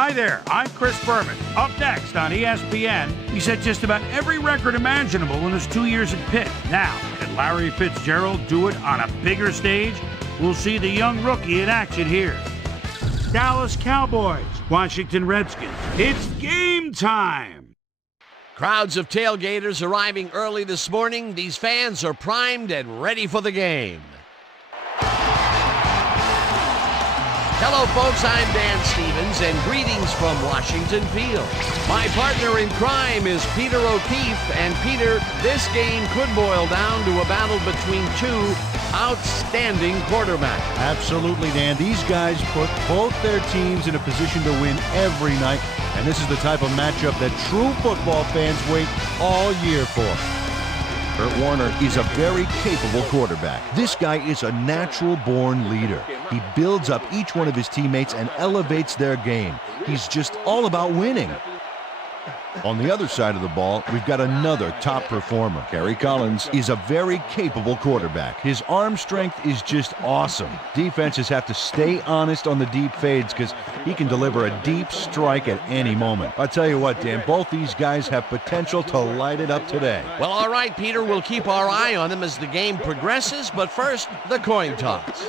Hi there, I'm Chris Berman. Up next on ESPN, he set just about every record imaginable in his 2 years at Pitt. Now, can Larry Fitzgerald do it on a bigger stage? We'll see the young rookie in action here. Dallas Cowboys, Washington Redskins. It's game time! Crowds of tailgaters arriving early this morning. These fans are primed and ready for the game. Hello, folks. I'm Dan Stevens, and greetings from Washington Field. My partner in crime is Peter O'Keefe, and Peter, this game could boil down to a battle between two outstanding quarterbacks. Absolutely, Dan. These guys put both their teams in a position to win every night, and this is the type of matchup that true football fans wait all year for. Kurt Warner is a very capable quarterback. This guy is a natural-born leader. He builds up each one of his teammates and elevates their game. He's just all about winning. On the other side of the ball, we've got another top performer. Kerry Collins is a very capable quarterback. His arm strength is just awesome. Defenses have to stay honest on the deep fades because he can deliver a deep strike at any moment. I'll tell you what, Dan, both these guys have potential to light it up today. Well, all right, Peter, we'll keep our eye on them as the game progresses, but first, the coin toss.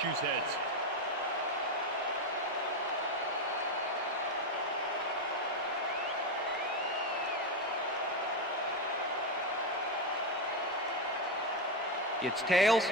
Choose heads. It's tails.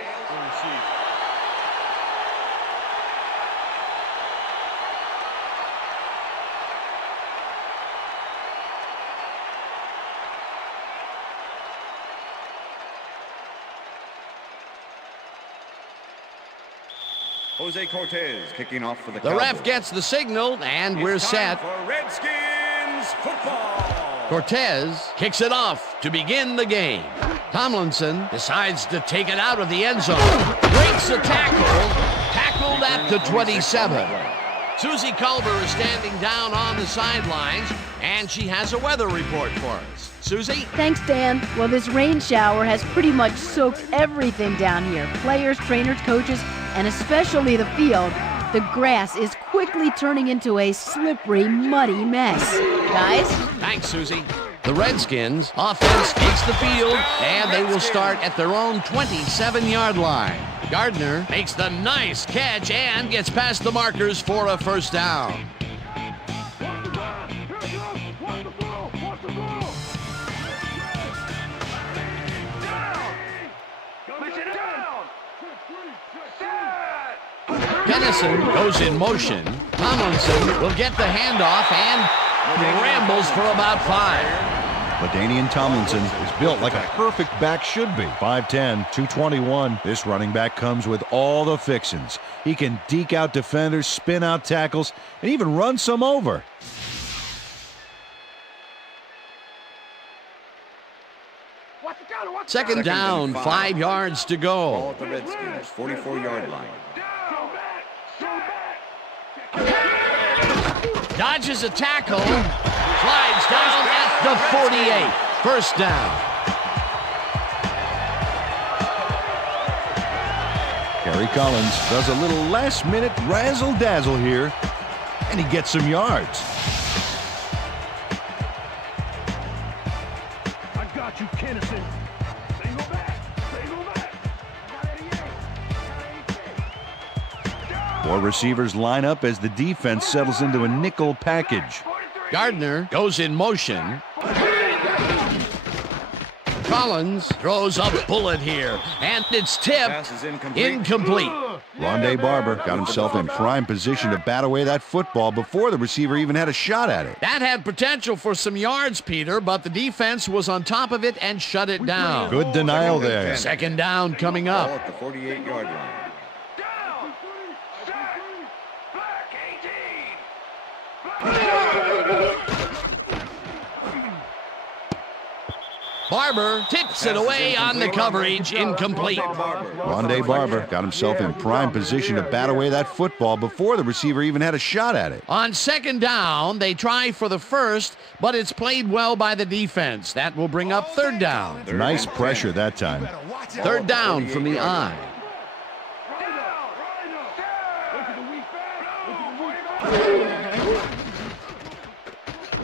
Jose Cortez kicking off for the The ref gets the signal, and we're set. For Redskins football. Cortez kicks it off to begin the game. Tomlinson decides to take it out of the end zone. Breaks the tackle. Tackled at the 27. Susie Culver is standing down on the sidelines, and she has a weather report for us. Susie? Thanks, Dan. Well, this rain shower has pretty much soaked everything down here. Players, trainers, coaches, and especially the field. The grass is quickly turning into a slippery, muddy mess. Guys? Thanks, Susie. The Redskins offense takes the field, and they will start at their own 27-yard line. Gardner makes the nice catch and gets past the markers for a first down. Dennison goes in motion. Tomlinson will get the handoff and rambles for about 5. LaDainian Tomlinson is built like a perfect back should be. 5'10", 221. This running back comes with all the fixins. He can deke out defenders, spin out tackles, and even run some over. Second down, 5 yards to go. Ball at the Redskins 44-yard line. Dodges a tackle, slides down at the 48. First down. Kerry Collins does a little last-minute razzle-dazzle here, and he gets some yards. I got you, Kennison. They go back. They go back. 4 receivers line up as the defense settles into a nickel package. Gardner goes in motion. Collins throws a bullet here, and it's tipped. Pass is incomplete. Incomplete. Rondé Barber got himself in prime position to bat away that football before the receiver even had a shot at it. That had potential for some yards, Peter, but the defense was on top of it and shut it down. Good denial there. Second down coming Ball up. at the 48-yard line. Barber tips it away on the coverage, incomplete. Rondé Barber got himself in prime position to bat away that football before the receiver even had a shot at it. On second down, they try for the first, but it's played well by the defense. That will bring up third down. Nice pressure that time. Third down from the eye.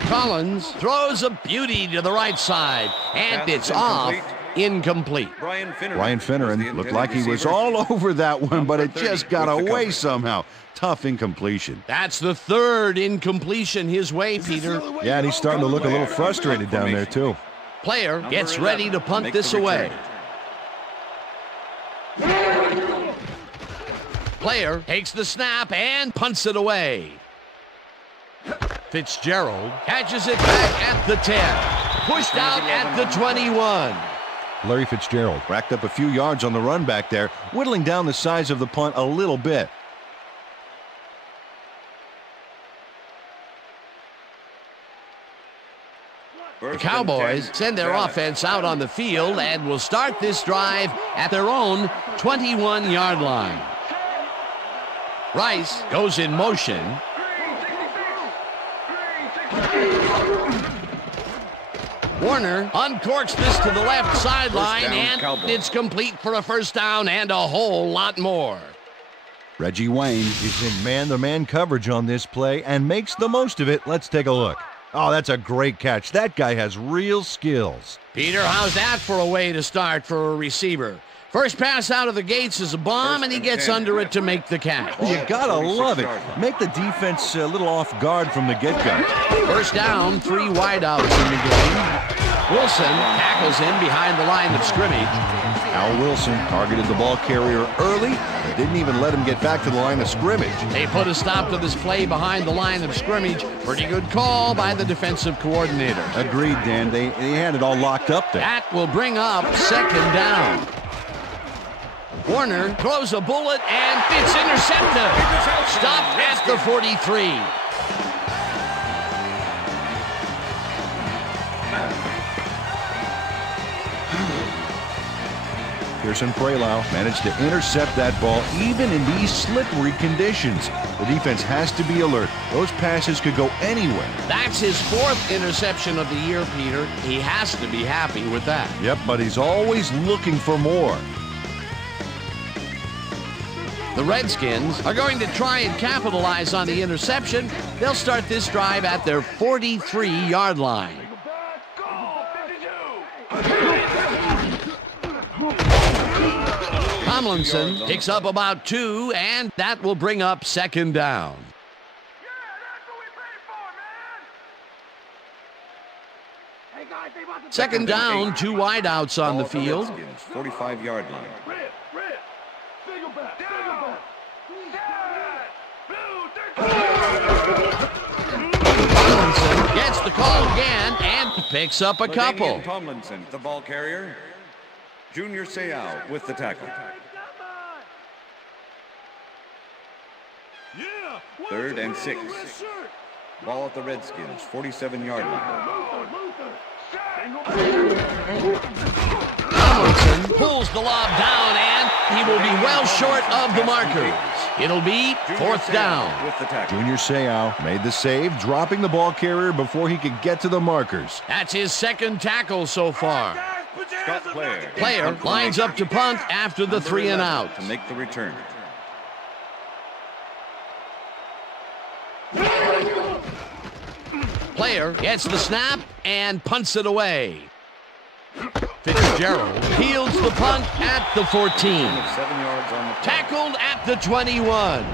Collins throws a beauty to the right side, and it's off, incomplete. Brian Finneran looked like he was all over that one, but it just got away somehow. Tough incompletion. That's the third incompletion his way, Peter. Yeah, and he's starting to look a little frustrated down there, too. Player gets ready to punt this away. Player takes the snap and punts it away. Fitzgerald catches it back at the 10. Pushed out at the 21. Larry Fitzgerald racked up a few yards on the run back there, whittling down the size of the punt a little bit. The Cowboys send their offense out on the field and will start this drive at their own 21-yard line. Rice goes in motion. Warner uncorks this to the left sideline, and it's complete for a first down and a whole lot more. Reggie Wayne is in man-to-man coverage on this play and makes the most of it. Let's take a look. Oh, that's a great catch. That guy has real skills. Peter, how's that for a way to start for a receiver? First pass out of the gates is a bomb, and he gets under it to make the catch. You gotta love it. Make the defense a little off guard from the get-go. First down, 3 wideouts in the game. Wilson tackles him behind the line of scrimmage. Al Wilson targeted the ball carrier early, but didn't even let him get back to the line of scrimmage. They put a stop to this play behind the line of scrimmage. Pretty good call by the defensive coordinator. Agreed, Dan. They had it all locked up there. That will bring up second down. Warner throws a bullet, and it's intercepted. Stopped at the 43. Pearson Prelau managed to intercept that ball even in these slippery conditions. The defense has to be alert. Those passes could go anywhere. That's his 4th interception of the year, Peter. He has to be happy with that. Yep, but he's always looking for more. The Redskins are going to try and capitalize on the interception. They'll start this drive at their 43-yard line. Tomlinson picks up about 2, and that will bring up second down. Second down, 2 wideouts on the field. 45-yard line. Tomlinson gets the call again and picks up a couple. Tomlinson, the ball carrier. Junior Seau with the tackle. 3rd and 6. Ball at the Redskins, 47-yard line. Tomlinson pulls the lob down, and he will be well short of the markers. It'll be 4th down. With the tackle. Junior Seau made the save, dropping the ball carrier before he could get to the markers. That's his 2nd tackle so far. Scott Player lines up to punt after the 3 and out. To make the return. Player gets the snap and punts it away. Fitzgerald fields the punt at the 14. 7 yards on the play. Tackled at the 21.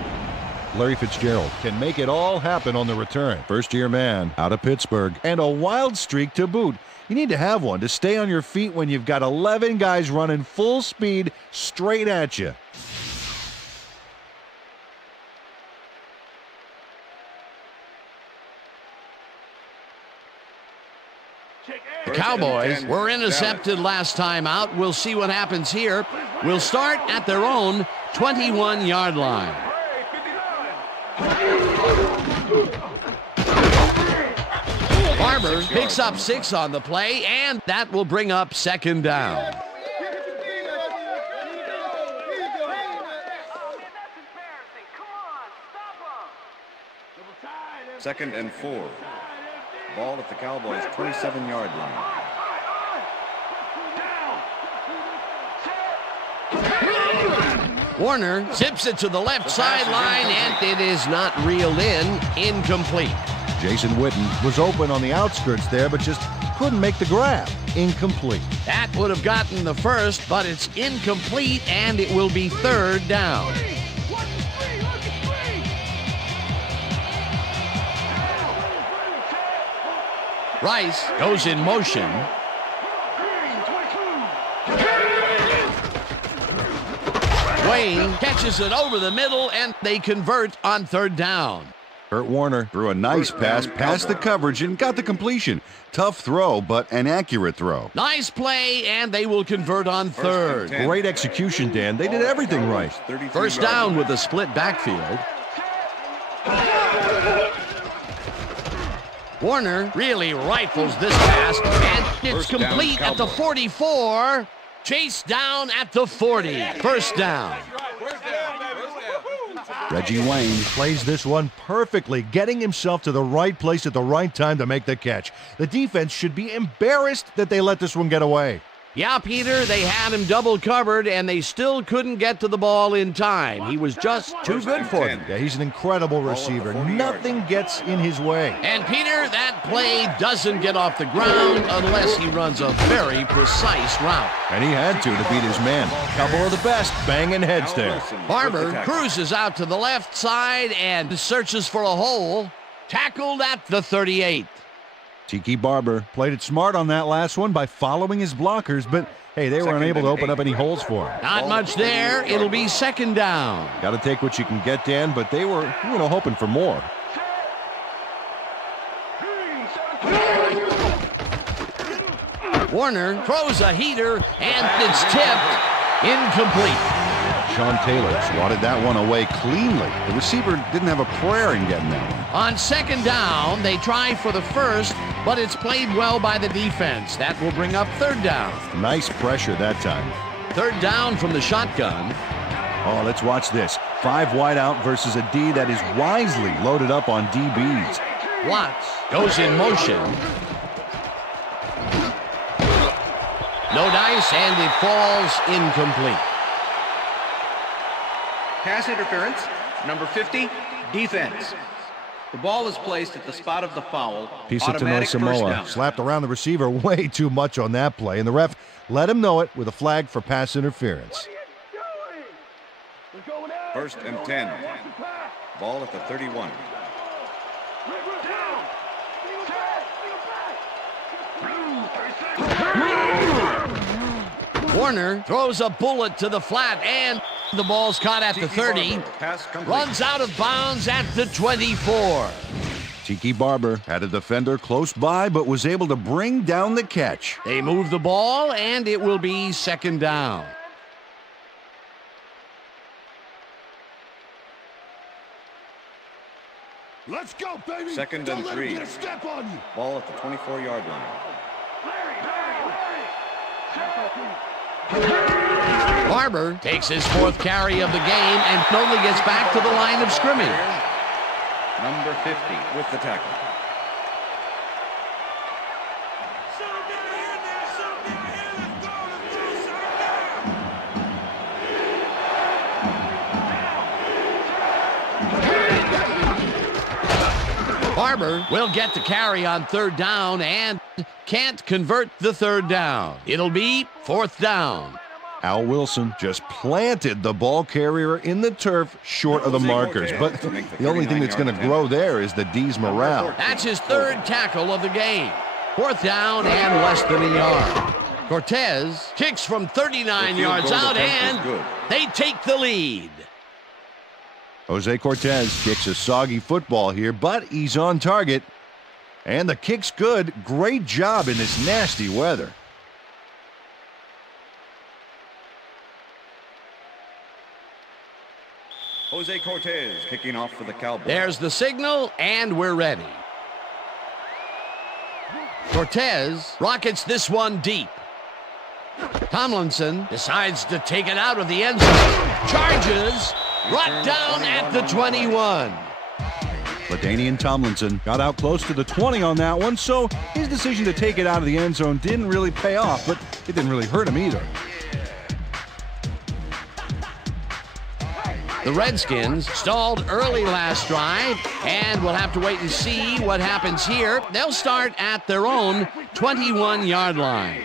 Larry Fitzgerald can make it all happen on the return. First-year man out of Pittsburgh, and a wild streak to boot. You need to have one to stay on your feet when you've got 11 guys running full speed straight at you. The Cowboys were intercepted last time out. We'll see what happens here. We'll start at their own 21-yard line. Barber picks up 6 on the play, and that will bring up second down. Second and 4. Ball at the Cowboys' 27-yard line. Warner zips it to the left sideline, and it is not reeled in. Incomplete. Jason Witten was open on the outskirts there, but just couldn't make the grab. Incomplete. That would have gotten the first, but it's incomplete, and it will be third down. Rice goes in motion. Wayne catches it over the middle, and they convert on third down. Kurt Warner threw a nice pass past the coverage and got the completion. Tough throw, but an accurate throw. Nice play, and they will convert on third. Great execution, Dan. They did everything right. First down with a split backfield. Warner really rifles this pass, and it's complete at the 44. Chase down at the 40. First down. Reggie Wayne plays this one perfectly, getting himself to the right place at the right time to make the catch. The defense should be embarrassed that they let this one get away. Yeah, Peter, they had him double covered, and they still couldn't get to the ball in time. He was just too good for them. Yeah, he's an incredible receiver. Nothing gets in his way. And, Peter, that play doesn't get off the ground unless he runs a very precise route. And he had to beat his man. Couple of the best banging heads there. Barber cruises out to the left side and searches for a hole. Tackled at the 38. Tiki Barber played it smart on that last one by following his blockers, but hey, they were unable to open up any holes for him. Not much there. It'll be second down. Got to take what you can get, Dan, but they were, hoping for more. Warner throws a heater, and it's tipped. Incomplete. Sean Taylor swatted that one away cleanly. The receiver didn't have a prayer in getting that one. On second down, they try for the first, but it's played well by the defense. That will bring up third down. Nice pressure that time. Third down from the shotgun. Oh, let's watch this. 5 wide out versus a D that is wisely loaded up on DBs. Watts goes in motion. No dice, and it falls incomplete. Pass interference, number 50, defense. The ball is placed at the spot of the foul. Piece of Automatic Tanoy first Samoa down. slapped around the receiver way too much on that play, and the ref let him know it with a flag for pass interference. First and 10. Ball at the 31. Warner throws a bullet to the flat, and the ball's caught at the 30. Runs out of bounds at the 24. Tiki Barber had a defender close by, but was able to bring down the catch. They move the ball, and it will be second down. Let's go, baby. Second and 3. Ball at the 24-yard line. Barber takes his 4th carry of the game and only gets back to the line of scrimmage. Number 50 with the tackle. Barber will get the carry on third down and can't convert the third down. It'll be fourth down. Al Wilson just planted the ball carrier in the turf short of the markers, but the only thing that's going to grow there is the D's morale. That's his 3rd tackle of the game. Fourth down and less than a yard. Cortez kicks from 39 yards out, and they take the lead. Jose Cortez kicks a soggy football here, but he's on target. And the kick's good. Great job in this nasty weather. Jose Cortez kicking off for the Cowboys. There's the signal, and we're ready. Cortez rockets this one deep. Tomlinson decides to take it out of the end zone. Charges, brought down at the 21. LaDainian Tomlinson got out close to the 20 on that one, so his decision to take it out of the end zone didn't really pay off, but it didn't really hurt him either. The Redskins stalled early last drive, and we'll have to wait and see what happens here. They'll start at their own 21-yard line.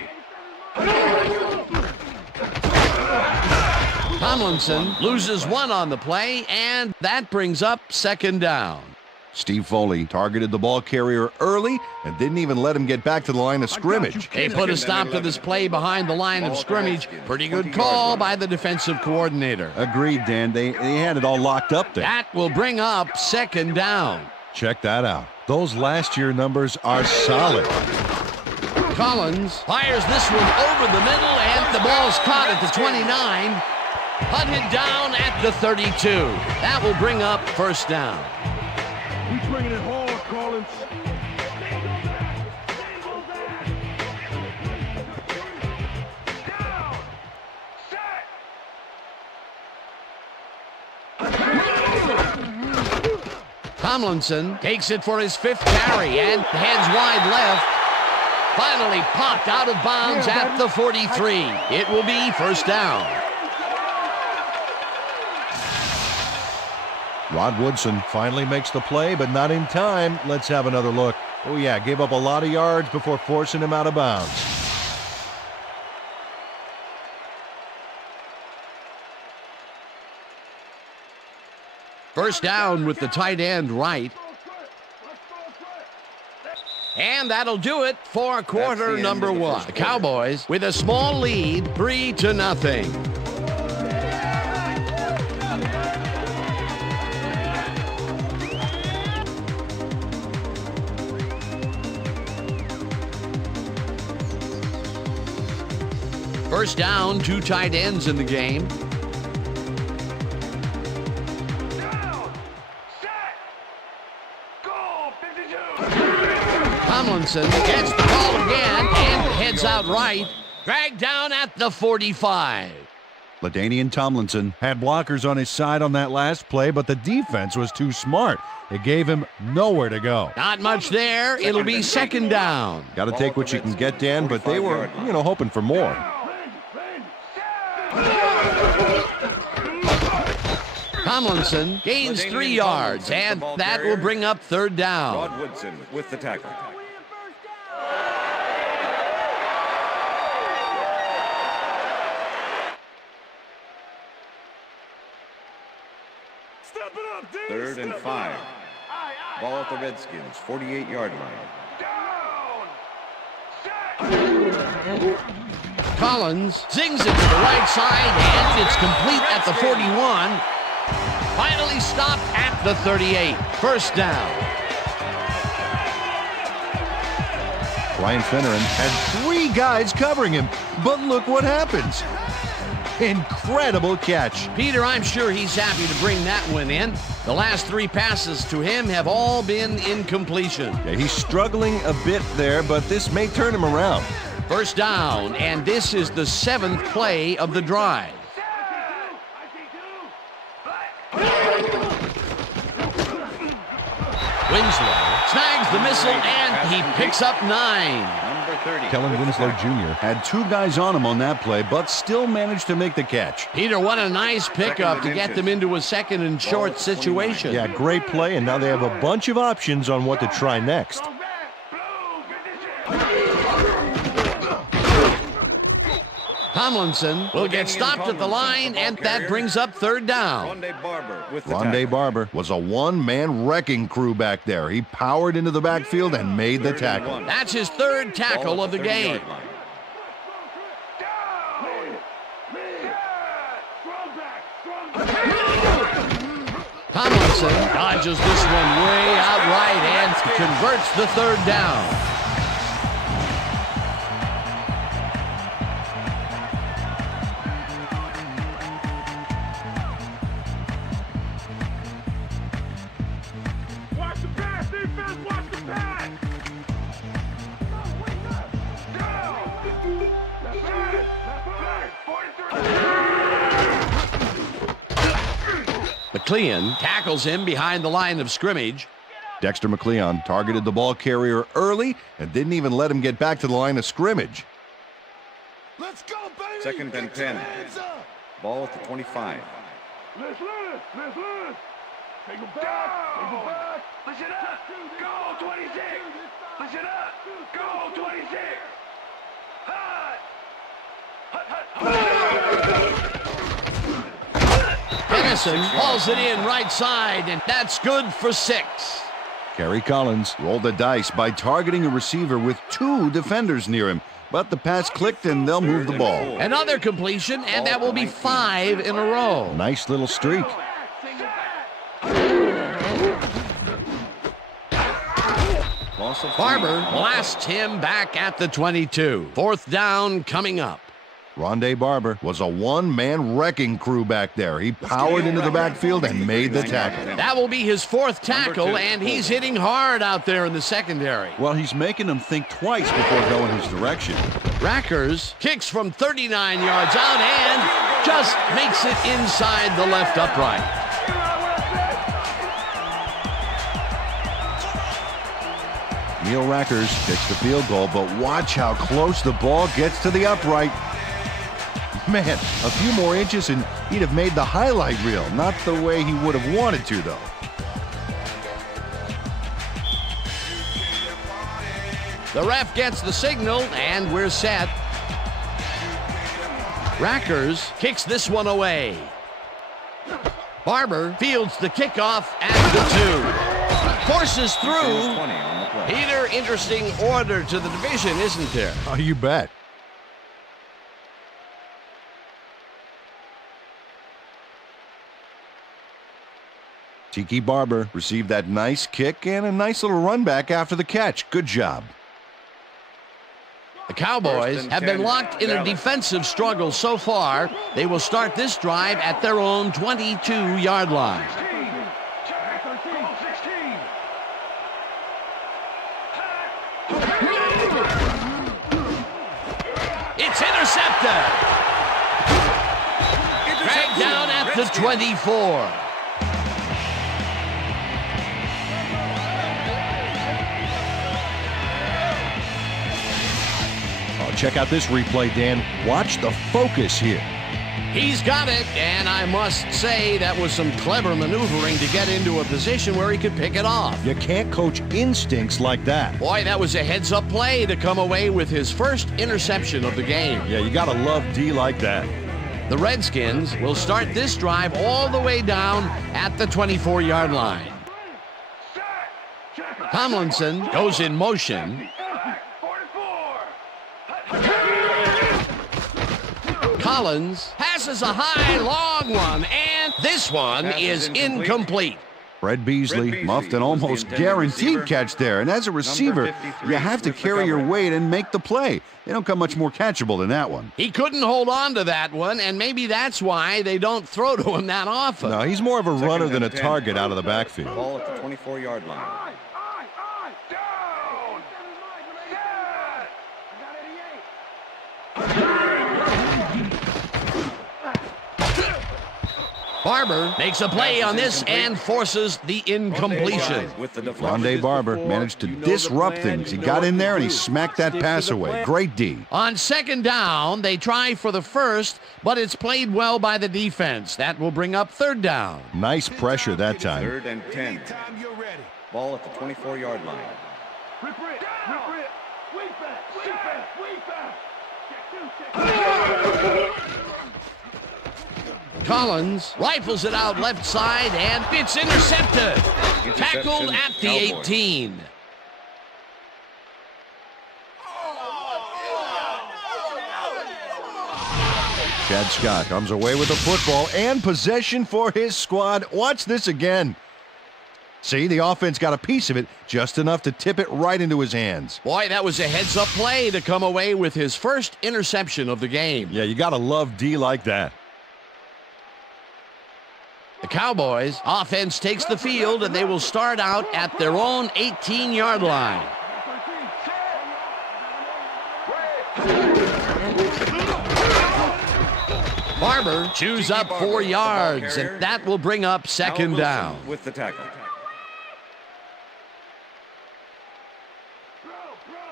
Tomlinson loses one on the play, and that brings up second down. Steve Foley targeted the ball carrier early and didn't even let him get back to the line of scrimmage. They put a stop to this play behind the line of scrimmage. Pretty good call by the defensive coordinator. Agreed, Dan. They had it all locked up there. That will bring up second down. Check that out. Those last year numbers are solid. Collins fires this one over the middle, and the ball's caught at the 29. Hunted down at the 32. That will bring up first down. He's bringing it hard, Collins. Tomlinson takes it for his fifth carry and heads wide left. Finally popped out of bounds at the 43. It will be first down. Rod Woodson finally makes the play, but not in time. Let's have another look. Oh yeah, gave up a lot of yards before forcing him out of bounds. First down with the tight end right. And that'll do it for quarter number one. The Cowboys with a small lead, 3-0. First down, two tight ends in the game. Tomlinson gets the ball again and heads out right. Dragged down at the 45. LaDainian Tomlinson had blockers on his side on that last play, but the defense was too smart. It gave him nowhere to go. Not much there. It'll be second down. Got to take what you can get, Dan, but they were, hoping for more. Tomlinson gains 3 yards, and that will bring up third down. Rod Woodson with the tackle. Step it up, D. 3rd and 5. Ball at the Redskins, 48-yard line. Collins zings it to the right side, and it's complete at the 41. Finally stopped at the 38. First down. Ryan Finneran had 3 guys covering him, but look what happens. Incredible catch. Peter, I'm sure he's happy to bring that one in. The last 3 passes to him have all been incompletion. Yeah, he's struggling a bit there, but this may turn him around. First down, and this is the 7th play of the drive. Winslow snags the missile, and he picks up 9. Kellen Winslow Jr. had 2 guys on him on that play, but still managed to make the catch. Peter, what a nice pickup to get them into a second and short situation. Yeah, great play, and now they have a bunch of options on what to try next. Tomlinson will get stopped at the line, and that brings up third down. Rondé Barber was a one-man wrecking crew back there. He powered into the backfield and made the tackle. That's his 3rd tackle of the game. Tomlinson dodges this one way out right and converts the 3rd down. Watch the pass, defense, watch the pass. McLean tackles him behind the line of scrimmage. Dexter McLeon targeted the ball carrier early and didn't even let him get back to the line of scrimmage. Let's go, baby! Second and 10. Ball at the 25. Let's learn! Take him back! Take him back! Listen up! Go 26! Listen up! Go 26! Hot! Dennison hauls it in right side, and that's good for 6. Kerry Collins rolled the dice by targeting a receiver with 2 defenders near him, but the pass clicked and they'll move the ball. Another completion, and that will be 5 in a row. Nice little streak. Barber blasts him back at the 22. 4th down coming up. Rondé Barber was a one-man wrecking crew back there. He powered into the backfield and made the tackle. That will be his 4th tackle, and he's hitting hard out there in the secondary. Well, he's making them think twice before going his direction. Rackers kicks from 39 yards out and just makes it inside the left upright. Neil Rackers kicks the field goal, but watch how close the ball gets to the upright. Man, a few more inches and he'd have made the highlight reel. Not the way he would have wanted to, though. The ref gets the signal, and we're set. Rackers kicks this one away. Barber fields the kickoff at the 2. Forces through. Peter, interesting order to the division, isn't there? Oh, you bet. Tiki Barber received that nice kick and a nice little run back after the catch. Good job. The Cowboys have been locked in a defensive struggle so far. They will start this drive at their own 22-yard line. It's intercepted. Dragged down at the 24. Check out this replay, Dan. Watch the focus here. He's got it, and I must say that was some clever maneuvering to get into a position where he could pick it off. You can't coach instincts like that. Boy, that was a heads-up play to come away with his first interception of the game. Yeah, you gotta love D like that. The Redskins will start this drive all the way down at the 24-yard line. Tomlinson goes in motion. Collins passes a high, long one, and this one is incomplete. Fred Beasley muffed an almost guaranteed catch there, and as a receiver, you have to carry your weight and make the play. They don't come much more catchable than that one. He couldn't hold on to that one, and maybe that's why they don't throw to him that often. No, he's more of a runner than a target out of the backfield. Ball at the 24-yard line. Barber makes a play on this and forces the incompletion. Rondé Barber managed to disrupt things. He got in there and he smacked that pass away. Great D. On 2nd down, they try for the first, but it's played well by the defense. That will bring up 3rd down. Nice pressure that time. 3rd and 10. Ball at the 24-yard line. Collins rifles it out left side, and it's intercepted. Tackled at the 18. Chad Scott comes away with the football and possession for his squad. Watch this again. See, the offense got a piece of it, just enough to tip it right into his hands. Boy, that was a heads-up play to come away with his first interception of the game. Yeah, you got to love D like that. The Cowboys offense takes the field, and they will start out at their own 18-yard line. Barber chews up 4 yards, and that will bring up second down. With the tackle.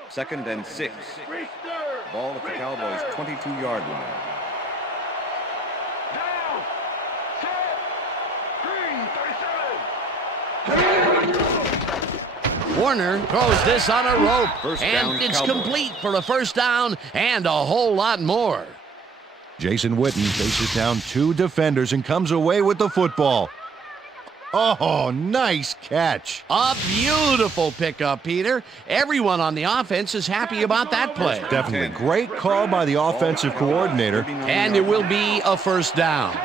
Second and 6. Ball at the Cowboys' 22-yard line. Down. Set. Green, 37. Warner throws this on a rope, First down, and it's Cowboys. complete for a first down and a whole lot more. Jason Witten faces down 2 defenders and comes away with the football. Oh, nice catch. A beautiful pickup, Peter. Everyone on the offense is happy about that play. Definitely great call by the offensive coordinator. And it will be a first down.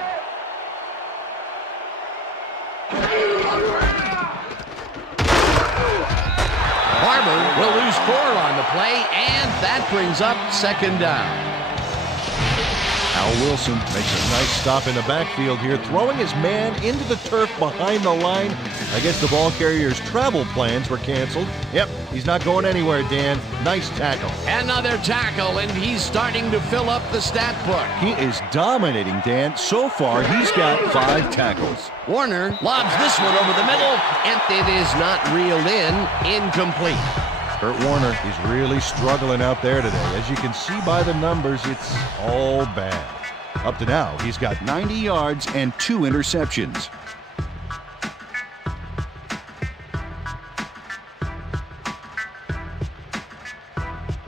Barber will lose 4 on the play, and that brings up second down. Al Wilson makes a nice stop in the backfield here, throwing his man into the turf behind the line. I guess the ball carrier's travel plans were canceled. Yep, he's not going anywhere, Dan. Nice tackle. Another tackle, and he's starting to fill up the stat book. He is dominating, Dan. So far, he's got 5 tackles. Warner lobs this one over the middle, and it is not reeled in. Incomplete. Kurt Warner is really struggling out there today. As you can see by the numbers, it's all bad. Up to now, he's got 90 yards and 2 interceptions.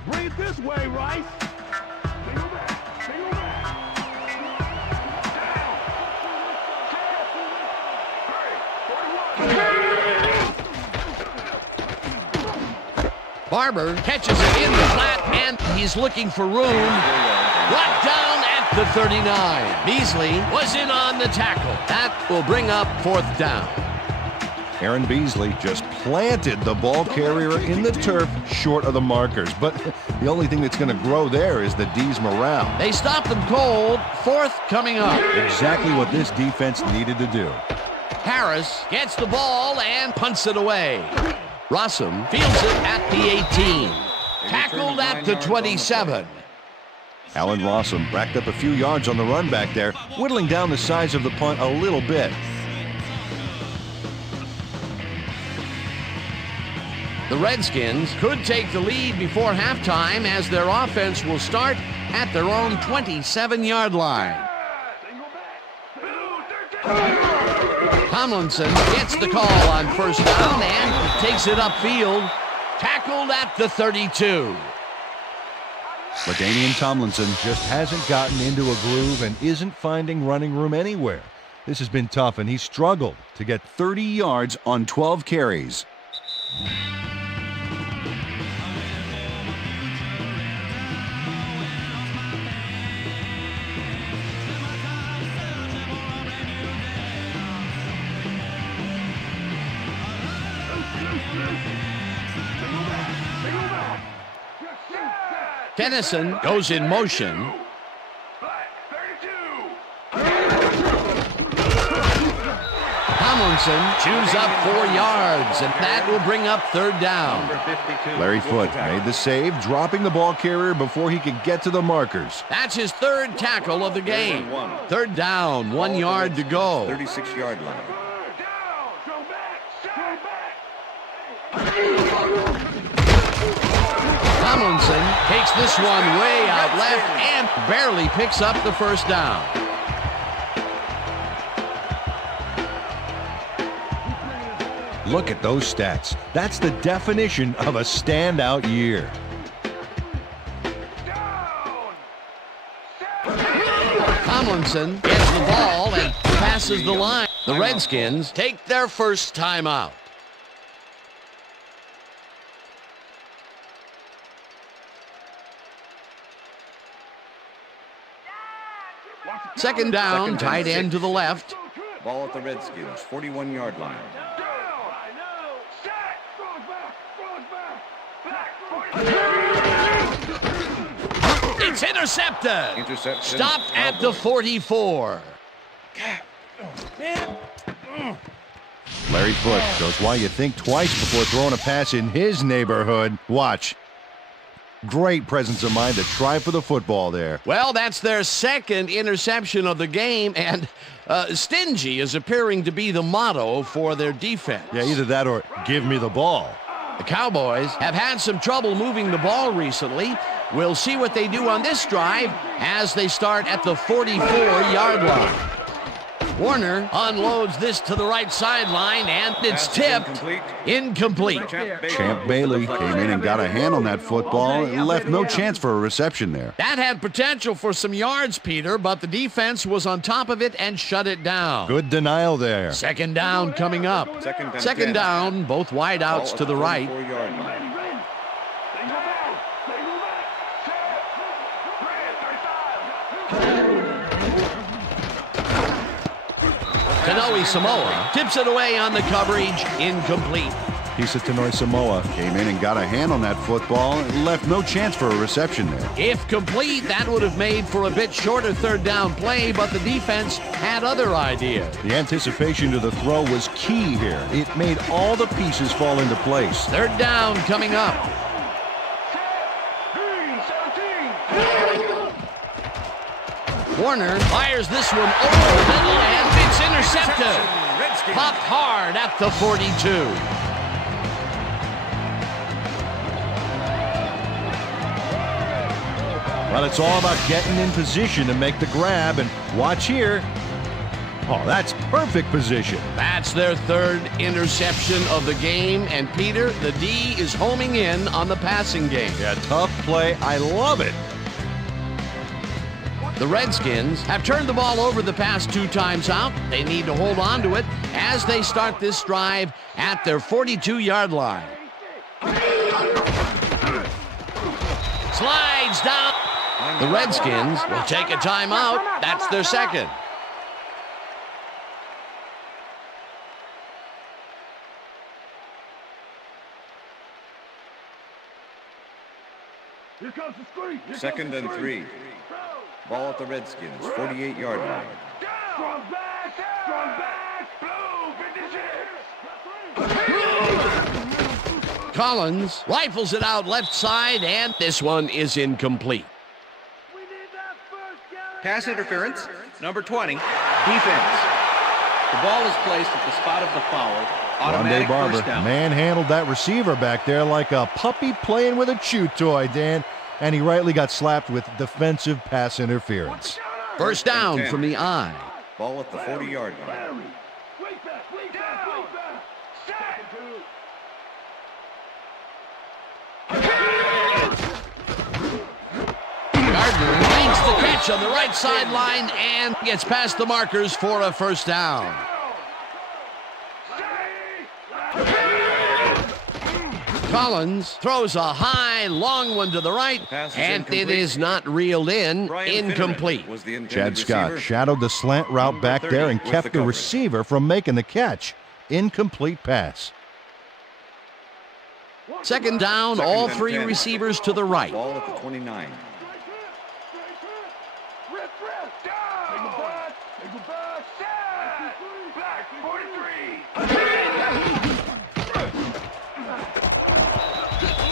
Bring it this way, Rice. Single back. Single back. Barber catches it in the flat, and he's looking for room. Brought down at the 39. Beasley was in on the tackle. That will bring up fourth down. Aaron Beasley just planted the ball carrier in the turf short of the markers. But the only thing that's going to grow there is the D's morale. They stopped them cold. Fourth coming up. Exactly what this defense needed to do. Harris gets the ball and punts it away. Rossum fields it at the 18. Tackled at the 27. Allen Rossum racked up a few yards on the run back there, whittling down the size of the punt a little bit. The Redskins could take the lead before halftime as their offense will start at their own 27-yard line. Tomlinson gets the call on first down and takes it upfield. Tackled at the 32. LaDainian Tomlinson just hasn't gotten into a groove and isn't finding running room anywhere. This has been tough, and he's struggled to get 30 yards on 12 carries. Tennyson goes in motion. Tomlinson chews up 4 yards, and that will bring up third down. Larry Foote made the save, dropping the ball carrier before he could get to the markers. That's his third tackle of the game. Third down, 1 yard to go. 36-yard line. Tomlinson takes this one way out left and barely picks up the first down. Look at those stats. That's the definition of a standout year. Tomlinson gets the ball and passes the line. The Redskins take their first timeout. Second down, tight end to the left. Ball at the Redskins, 41-yard line. It's intercepted. Interception. Stopped at the 44. Larry Foote shows why you think twice before throwing a pass in his neighborhood. Watch. Great presence of mind to try for the football there. Well, that's their second interception of the game, and stingy is appearing to be the motto for their defense. Yeah, either that or give me the ball. The Cowboys have had some trouble moving the ball recently. We'll see what they do on this drive as they start at the 44-yard line. Warner unloads this to the right sideline, and it's tipped. Incomplete. Champ Bailey came in and got a hand on that football and left no chance for a reception there. That had potential for some yards, Peter, but the defense was on top of it and shut it down. Good denial there. Second down coming up. Second down, both wideouts to the right. Kanoe Samoa tips it away on the coverage. Incomplete. Kisa Tanoi Samoa came in and got a hand on that football and left no chance for a reception there. If complete, that would have made for a bit shorter third down play, but the defense had other ideas. The anticipation to the throw was key here. It made all the pieces fall into place. Third down coming up. Warner fires this one over the middle, and it's intercepted. Popped hard at the 42. Well, it's all about getting in position to make the grab, and watch here. Oh, that's perfect position. That's their third interception of the game, and Peter, the D is homing in on the passing game. Yeah, tough play. I love it. The Redskins have turned the ball over the past 2 times out. They need to hold on to it as they start this drive at their 42-yard line. Slides down. The Redskins will take a timeout. That's their second. Here comes the screen. Second and 3. Ball at the Redskins, 48-yard line. Strong back, blue, 56. Collins rifles it out left side, and this one is incomplete. Pass interference, number 20, defense. The ball is placed at the spot of the foul. Automatic Barber first down. manhandled that receiver back there like a puppy playing with a chew toy, Dan. And he rightly got slapped with defensive pass interference. First down from the eye. Ball at the 40-yard line. Gardner makes the catch on the right sideline and gets past the markers for a first down. Collins throws a high, long one to the right, and it is not reeled in. Incomplete. Chad Scott shadowed the slant route back there and kept the receiver from making the catch. Incomplete pass. Second down, all 3 receivers to the right. Ball at the 29.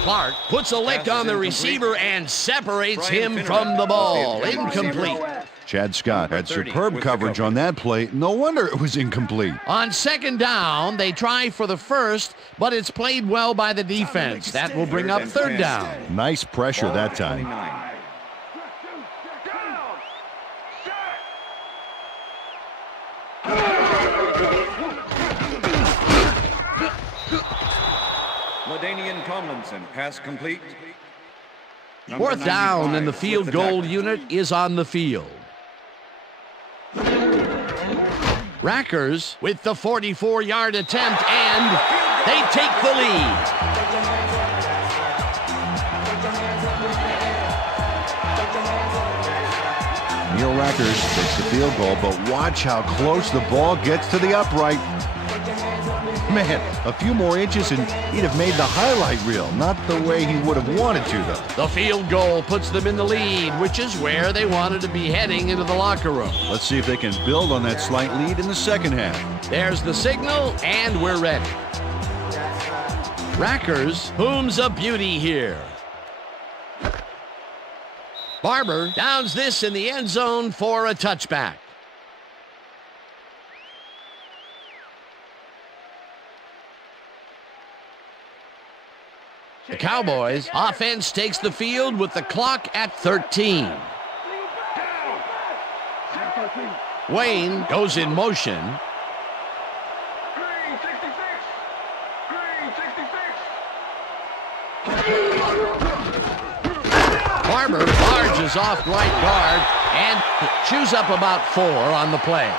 Clark puts a lick on the receiver and separates him from the ball. Incomplete. Chad Scott had superb coverage on that play. No wonder it was incomplete. On second down, they try for the first, but it's played well by the defense. That will bring up third down. Nice pressure that time. LaDainian Tomlinson, pass complete. Fourth down, and the field goal unit is on the field. Rackers with the 44-yard attempt, and they take the lead. Neil Rackers takes the field goal, but watch how close the ball gets to the upright. Man, a few more inches and he'd have made the highlight reel. Not the way he would have wanted to, though. The field goal puts them in the lead, which is where they wanted to be heading into the locker room. Let's see if they can build on that slight lead in the second half. There's the signal, and we're ready. Rackers, whom's a beauty here. Barber downs this in the end zone for a touchback. The Cowboys offense takes the field with the clock at 13. Wayne goes in motion. Green 66. Green 66. Barber barges off right guard and chews up about 4 on the play.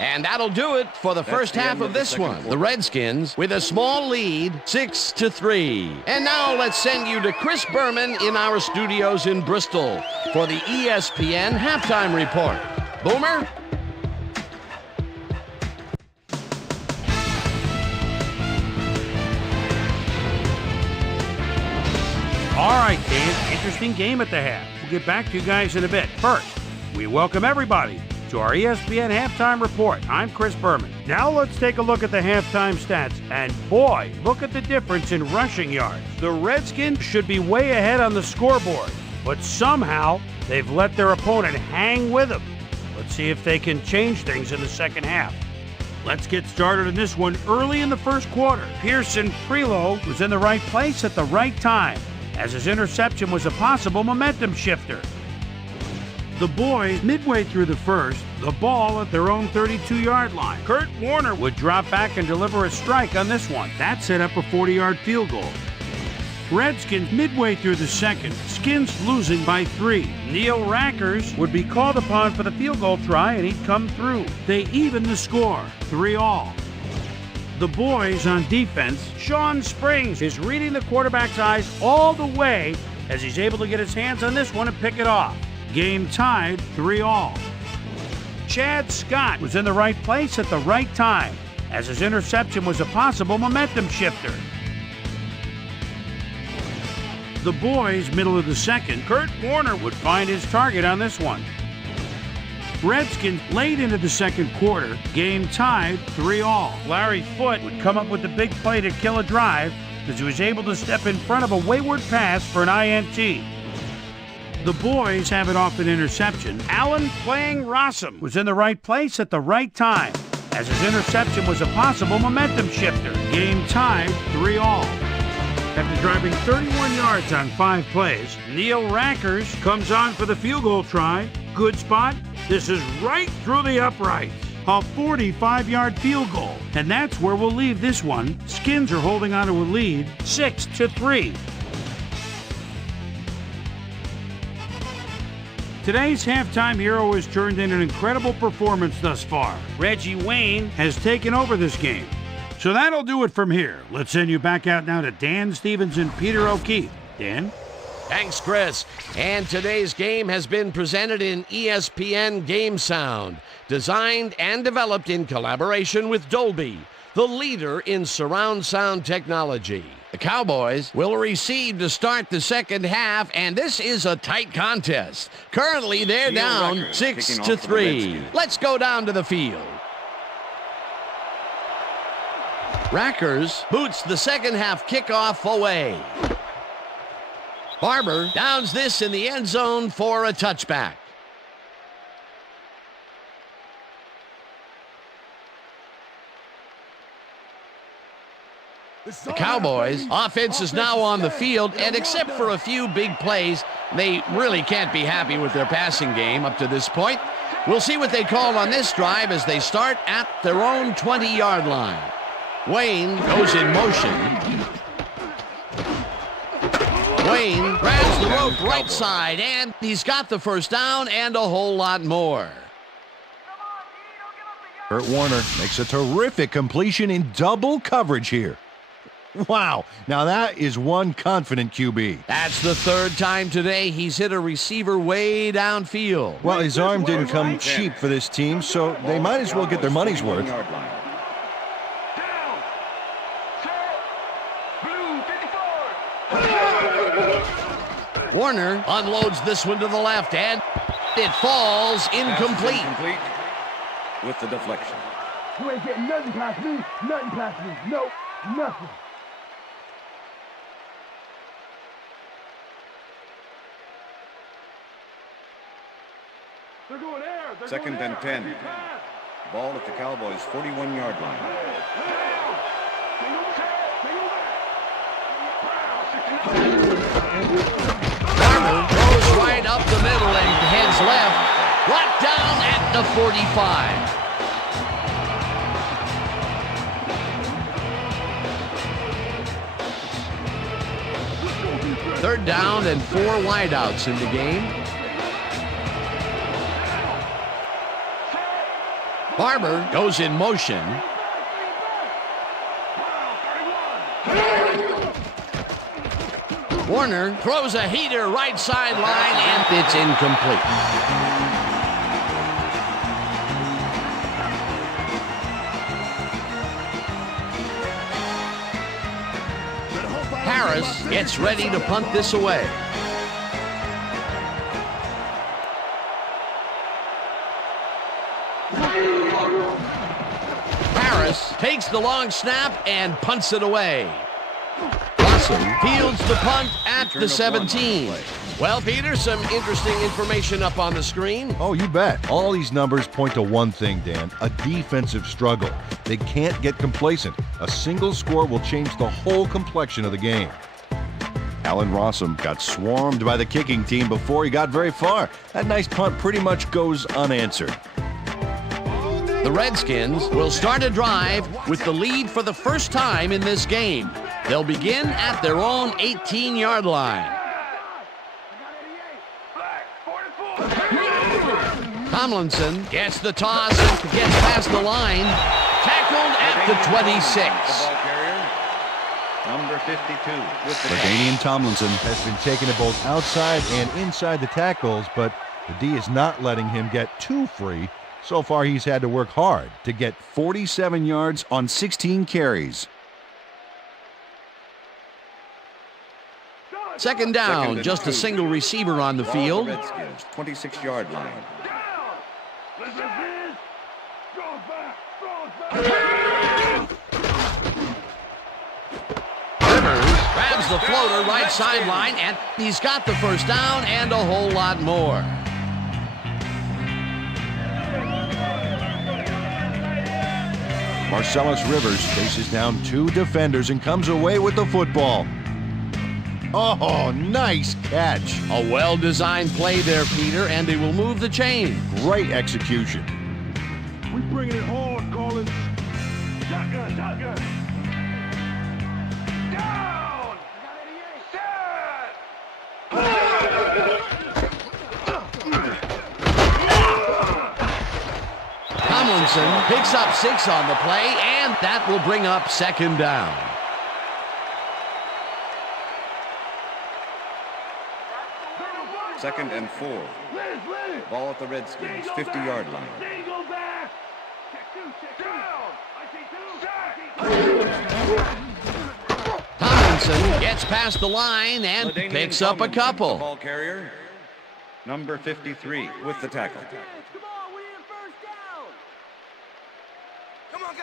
And that'll do it for the first half of this one. The Redskins with a small lead, 6-3. And now let's send you to Chris Berman in our studios in Bristol for the ESPN Halftime Report. Boomer? All right, Dan, interesting game at the half. We'll get back to you guys in a bit. First, we welcome everybody to our ESPN Halftime Report. I'm Chris Berman. Now let's take a look at the halftime stats. And boy, look at the difference in rushing yards. The Redskins should be way ahead on the scoreboard, but somehow they've let their opponent hang with them. Let's see if they can change things in the second half. Let's get started in this one early in the first quarter. Pearson Prelo was in the right place at the right time, as his interception was a possible momentum shifter. The boys, midway through the first, the ball at their own 32-yard line. Kurt Warner would drop back and deliver a strike on this one. That set up a 40-yard field goal. Redskins, midway through the second, Skins losing by 3. Neil Rackers would be called upon for the field goal try, and he'd come through. They evened the score, 3-all. The boys on defense, Sean Springs is reading the quarterback's eyes all the way as he's able to get his hands on this one and pick it off. Game tied, 3-all. Chad Scott was in the right place at the right time, as his interception was a possible momentum shifter. The boys, middle of the second, Kurt Warner would find his target on this one. Redskins late into the second quarter, game tied, 3-all. Larry Foote would come up with the big play to kill a drive as he was able to step in front of a wayward pass for an INT. The boys have it off an interception. Allen playing Rossum was in the right place at the right time, as his interception was a possible momentum shifter. Game tied, 3-all. After driving 31 yards on 5 plays, Neil Rackers comes on for the field goal try. Good spot. This is right through the uprights. A 45-yard field goal. And that's where we'll leave this one. Skins are holding on to a lead, 6-3. Today's halftime hero has turned in an incredible performance thus far. Reggie Wayne has taken over this game. So that'll do it from here. Let's send you back out now to Dan Stevens and Peter O'Keefe. Dan? Thanks, Chris. And today's game has been presented in ESPN Game Sound, designed and developed in collaboration with Dolby, the leader in surround sound technology. The Cowboys will receive to start the second half, and this is a tight contest. Currently, they're down 6-3. Let's go down to the field. Rackers boots the second half kickoff away. Barber downs this in the end zone for a touchback. The Cowboys' offense is now on the field, and except for a few big plays, they really can't be happy with their passing game up to this point. We'll see what they call on this drive as they start at their own 20-yard line. Wayne goes in motion. Wayne grabs the rope right side, and he's got the first down and a whole lot more. Kurt Warner makes a terrific completion in double coverage here. Wow, now that is one confident QB. That's the third time today he's hit a receiver way downfield. Well, his arm didn't come cheap for this team, so they might as well get their money's worth. Down. Set. Blue 54. Warner unloads this one to the left, and it falls incomplete. with the deflection. You ain't getting nothing past me. Nothing past me. Nope. Nothing. They're going air. They're Second going and air. 10. Ball at the Cowboys' 41-yard line. Barber goes right up the middle and heads left. Brought down at the 45. Third down and 4 wideouts in the game. Barber goes in motion. Warner throws a heater right sideline, and it's incomplete. Harris gets ready to punt this away. Harris takes the long snap and punts it away. Fields the punt at the 17. Well, Peter, some interesting information up on the screen. Oh, you bet. All these numbers point to one thing, Dan, a defensive struggle. They can't get complacent. A single score will change the whole complexion of the game. Alan Rossum got swarmed by the kicking team before he got very far. That nice punt pretty much goes unanswered. The Redskins will start a drive with the lead for the first time in this game. They'll begin at their own 18-yard line. Tomlinson gets the toss and gets past the line. Tackled at the 26. Number 52 with the LaDainian Tomlinson has been taking it both outside and inside the tackles, but the D is not letting him get too free. So far, he's had to work hard to get 47 yards on 16 carries. Second down, just a single receiver on the field. Redskins, 26-yard line. Rivers grabs the floater right sideline, and he's got the first down and a whole lot more. Marcellus Rivers faces down 2 defenders and comes away with the football. Oh, nice catch. A well-designed play there, Peter, and they will move the chain. Great execution. We bringing it hard, Collins. Shotgun, shotgun. Down. Tomlinson picks up 6 on the play, and that will bring up second down. Second and 4. Ball at the Redskins, 50-yard line. Tomlinson gets past the line and LaDainian picks up a Tomlinson, couple. the ball carrier. Number 53 with the tackle.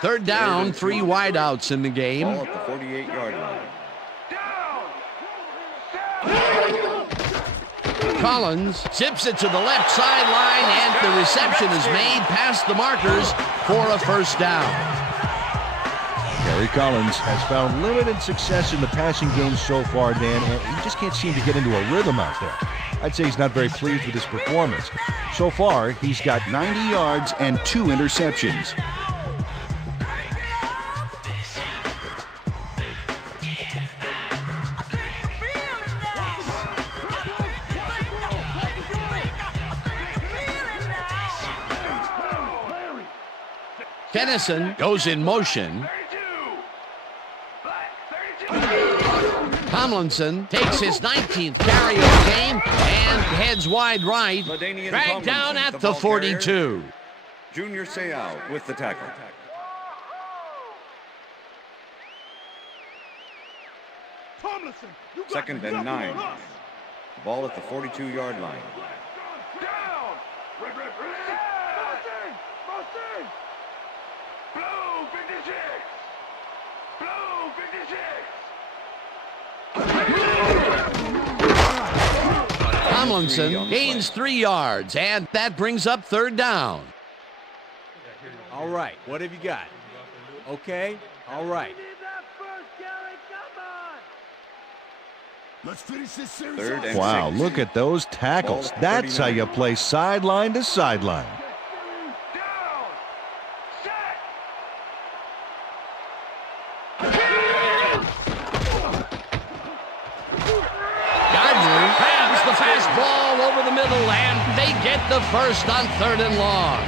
Third down, 3 wideouts in the game. Ball at the 48-yard line. Collins zips it to the left sideline, and the reception is made past the markers for a first down. Gary Collins has found limited success in the passing game so far, Dan, and he just can't seem to get into a rhythm out there. I'd say he's not very pleased with his performance. So far, he's got 90 yards and 2 interceptions. Kennison goes in motion. Tomlinson takes his 19th carry of the game and heads wide right. LaDainian Dragged down Tomlinson, at the the ball carrier. 42. Junior Seau with the tackle. Tomlinson, you got Second and nothing 9. on us. Ball at the 42-yard line. Down. Blue 56. Blue 56. Tomlinson gains 3 yards, and that brings up third down. All right, what have you got? Okay, all right. Let's finish this series. Third and Wow, 6. look at those tackles. Ball at That's how 39. you play sideline to sideline. Down. Set. Gardner grabs the fastball over the middle, and they get the first on third and long.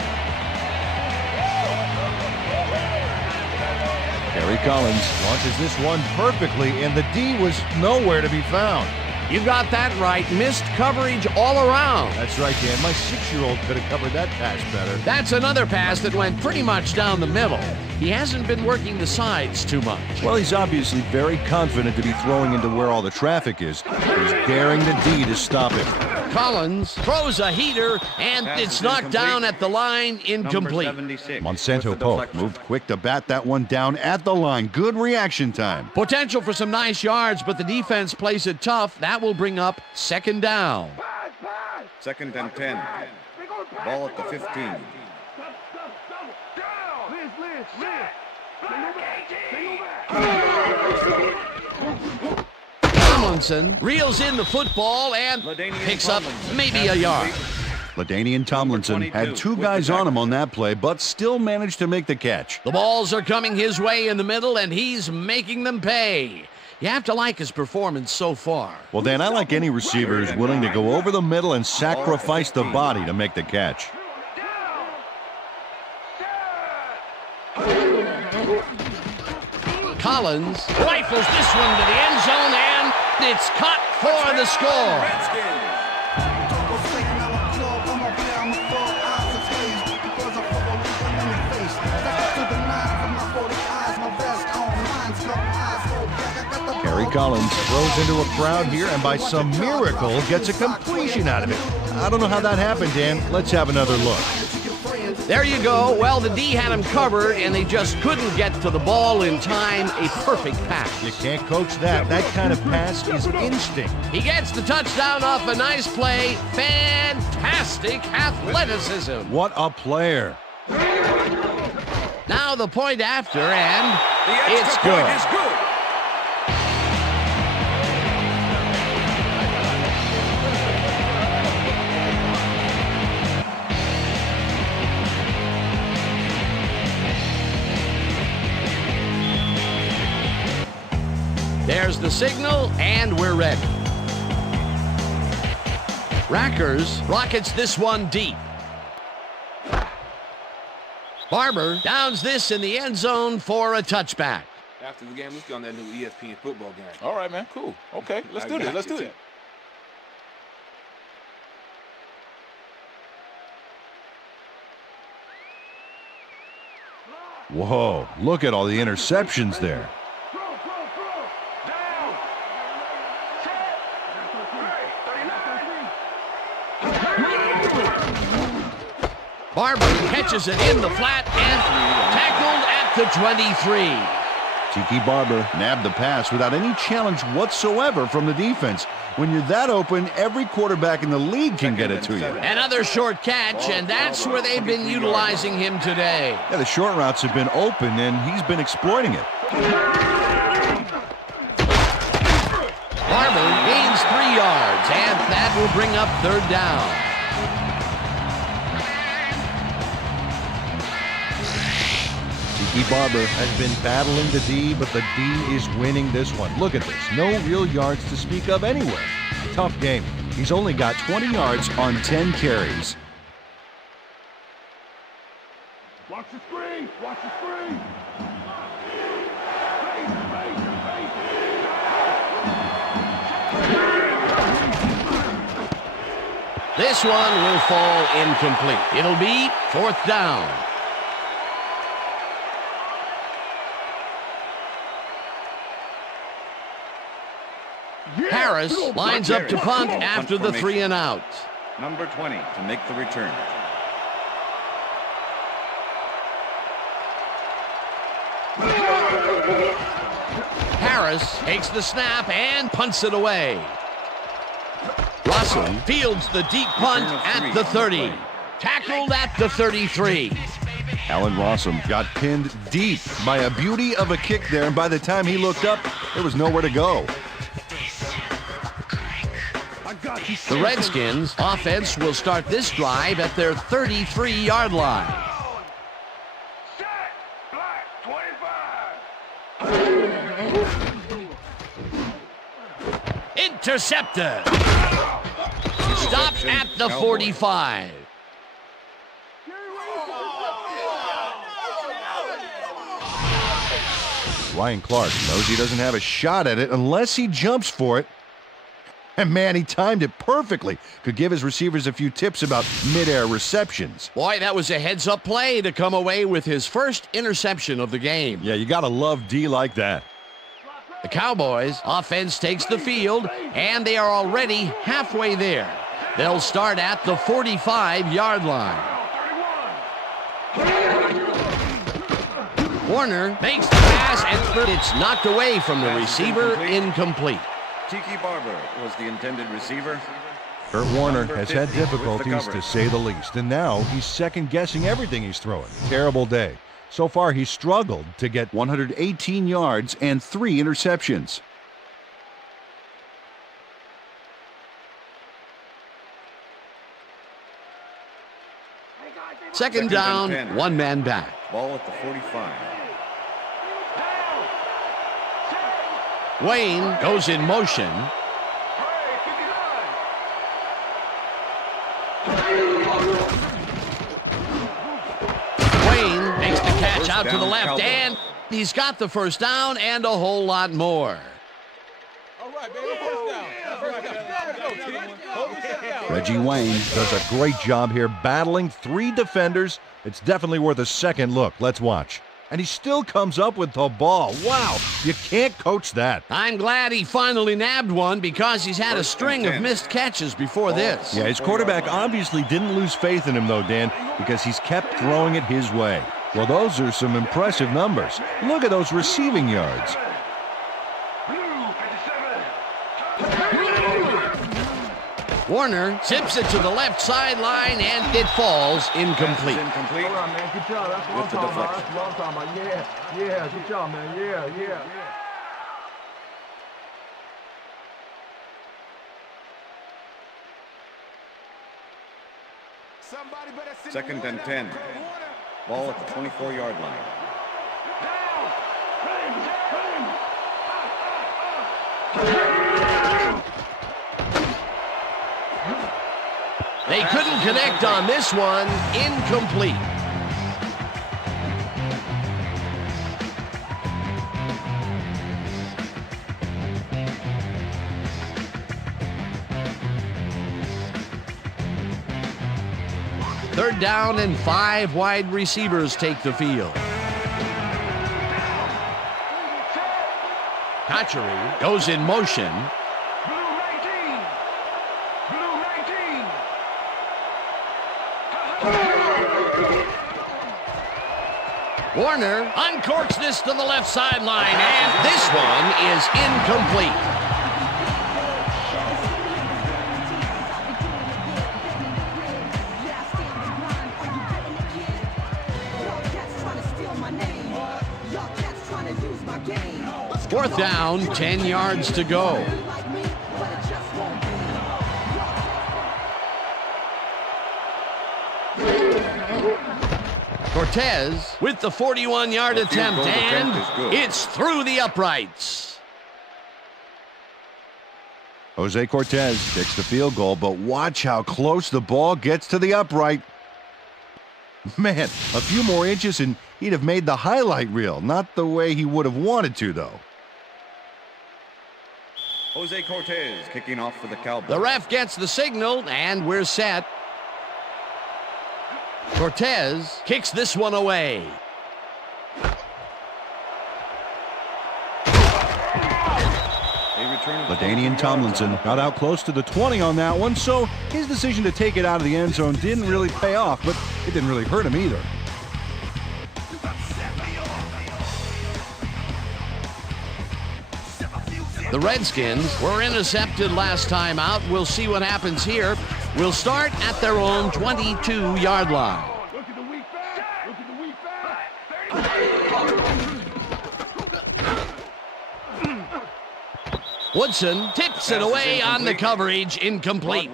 Kerry Collins launches this one perfectly, and the D was nowhere to be found. You got that right. Missed coverage all around. That's right, Dan. My 6-year-old could have covered that pass better. That's another pass that went pretty much down the middle. He hasn't been working the sides too much. Well, he's obviously very confident to be throwing into where all the traffic is. He's daring the D to stop him. Collins throws a heater, and Pass it's is knocked incomplete. down at the line, Number incomplete. 76. Monsanto with the Pope deflection. moved quick to bat that one down at the line. Good reaction time. Potential for some nice yards, but the defense plays it tough. That will bring up second down. Pass, pass. Second and 10. They're going pass. Ball at the 15. Down. Lynch. Back 18. Tomlinson reels in the football and LaDainian picks up Tomlinson maybe has a the yard. lead. LaDainian Tomlinson Number had 22 two with guys the on him tackle. on that play, but still managed to make the catch. The balls are coming his way in the middle, and he's making them pay. You have to like his performance so far. Well, Dan, I like any receiver who's willing to go over the middle and sacrifice the body to make the catch. Collins rifles this one to the end zone, and it's caught for the score. Kerry Collins throws into a crowd here and by some miracle gets a completion out of it. I don't know how that happened, Dan. Let's have another look. There you go. Well, the D had him covered, and they just couldn't get to the ball in time. A perfect pass. You can't coach that. That kind of pass is instinct. He gets the touchdown off a nice play. Fantastic athleticism. What a player. Now the point after, and The it's extra good. point is good. There's the signal, and we're ready. Rackers rockets this one deep. Barber downs this in the end zone for a touchback. After the game, let's go on that new ESPN football game. All right, man. Cool. Okay, let's I do this. got Let's you, do too. it. Whoa, look at all the interceptions there. Down. Set. 39. Barber catches it in the flat and tackled at the 23. Tiki Barber nabbed the pass without any challenge whatsoever from the defense. When you're that open, every quarterback in the league can get it to you. Another short catch, and that's where they've been utilizing him today. Yeah, the short routes have been open, and he's been exploiting it. Barber gains 3 yards, and that will bring up third down. Tiki Barber has been battling the D, but the D is winning this one. Look at this. No real yards to speak of anywhere. Tough game. He's only got 20 yards on 10 carries. Watch the screen. Watch the screen. This one will fall incomplete. It'll be fourth down. Harris lines up to punt after the 3 and out. Number 20 to make the return. Harris takes the snap and punts it away. Russell fields the deep punt at the 30. Tackled at the 33. Allen Rossum got pinned deep by a beauty of a kick there, and by the time he looked up, there was nowhere to go. The Redskins offense will start this drive at their 33-yard line. Intercepted. Stopped at the 45. Ryan Clark knows he doesn't have a shot at it unless he jumps for it. And man, he timed it perfectly. Could give his receivers a few tips about mid-air receptions. Boy, that was a heads-up play to come away with his first interception of the game. Yeah, you gotta love D like that. The Cowboys offense takes the field, and they are already halfway there. They'll start at the 45-yard line. Warner makes the pass, and it's knocked away from the receiver, incomplete. Tiki Barber was the intended receiver. Kurt Warner has had difficulties, to say the least, and now he's second-guessing everything he's throwing. Terrible day. So far, he's struggled to get 118 yards and 3 interceptions. Second down, 1 man back. Ball at the 45. Wayne goes in motion. Wayne makes the catch out to the left, and he's got the first down and a whole lot more. All right, baby, first down. Reggie Wayne does a great job here battling 3 defenders. It's definitely worth a second look. Let's watch. And he still comes up with the ball. Wow, you can't coach that. I'm glad he finally nabbed one because he's had a string of missed catches before this. Yeah, his quarterback obviously didn't lose faith in him, though, Dan, because he's kept throwing it his way. Well, those are some impressive numbers. Look at those receiving yards. Warner zips it to the left sideline, and it falls incomplete. Incomplete. Hold on, man. Good job. That's what I'm talking about. That's what I'm talking about. Yeah. Good job, man. Yeah. Second and 10. Ball at the 24-yard line. They couldn't connect on this one. Incomplete. Third down and 5 wide receivers take the field. Hatchery goes in motion. Warner uncorks this to the left sideline, and this one is incomplete. Fourth down, 10 yards to go. Cortez with the 41-yard attempt, and it's through the uprights. Jose Cortez kicks the field goal, but watch how close the ball gets to the upright. Man, a few more inches and he'd have made the highlight reel. Not the way he would have wanted to, though. Jose Cortez kicking off for the Cowboys. The ref gets the signal, and we're set. Cortez kicks this one away. LaDainian Tomlinson got out close to the 20 on that one, so his decision to take it out of the end zone didn't really pay off, but it didn't really hurt him either. The Redskins were intercepted last time out. We'll see what happens here. We'll start at their own 22-yard line. Look at the weak back. Look at the weak back. Woodson tips it away on the coverage, incomplete.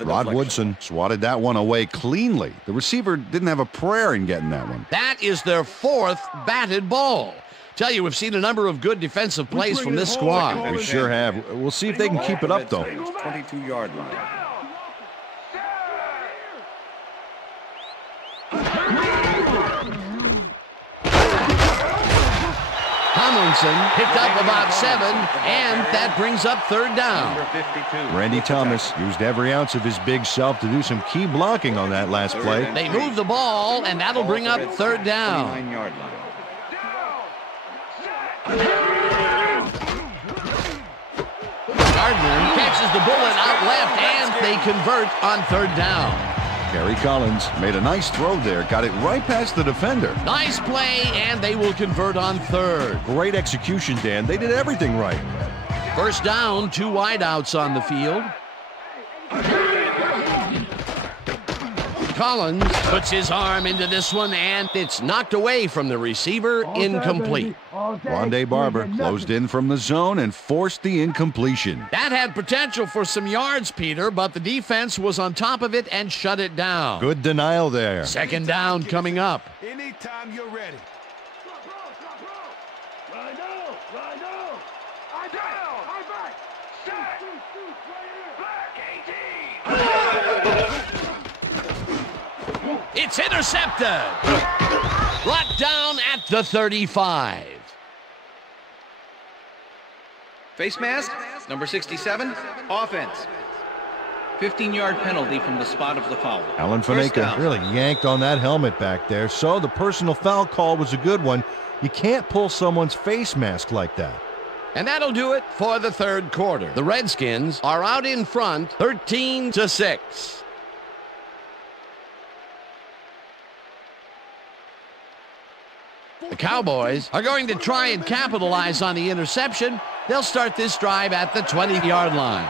Rod Woodson swatted that one away cleanly. The receiver didn't have a prayer in getting that one. That is their 4th batted ball. Tell you, we've seen a number of good defensive plays from this squad. We sure have. We'll see if they can keep it up, though. 22-yard line. Tomlinson picked up about 7, and that brings up 3rd down. Randy Thomas used every ounce of his big self to do some key blocking on that last play. They move the ball, and that'll bring up 3rd down. 29-yard line. Gardner catches the bullet out left, and they convert on 3rd down. Kerry Collins made a nice throw there, got it right past the defender. Nice play, and they will convert on 3rd. Great execution, Dan. They did everything right. 1st down, 2 wideouts on the field. Collins puts his arm into this one, and it's knocked away from the receiver, incomplete. Rondé Barber closed in from the zone and forced the incompletion. That had potential for some yards, Peter, but the defense was on top of it and shut it down. Good denial there. 2nd down coming up. Anytime you're ready. It's intercepted. Brought down at the 35. Face mask, number 67, offense. 15-yard penalty from the spot of the foul. Alan Faneka really yanked on that helmet back there, so the personal foul call was a good one. You can't pull someone's face mask like that. And that'll do it for the 3rd quarter. The Redskins are out in front, 13-6. The Cowboys are going to try and capitalize on the interception. They'll start this drive at the 20-yard line.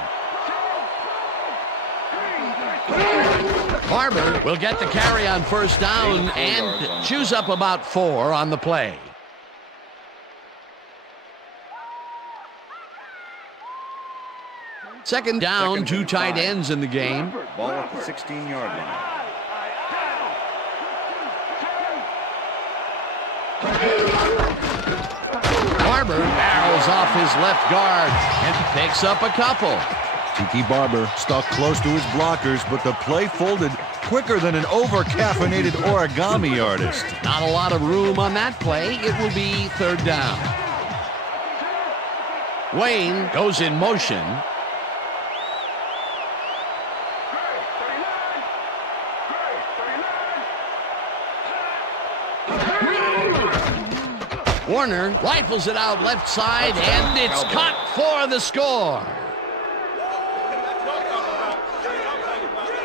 Barber will get the carry on 1st down and chews up about 4 on the play. Second down, 2 tight ends in the game. Ball at the 16-yard line. Barber barrels off his left guard and picks up a couple. Tiki Barber stuck close to his blockers, but the play folded quicker than an over-caffeinated origami artist. Not a lot of room on that play. It will be 3rd down. Wayne goes in motion. Warner rifles it out left side, and it's caught for the score.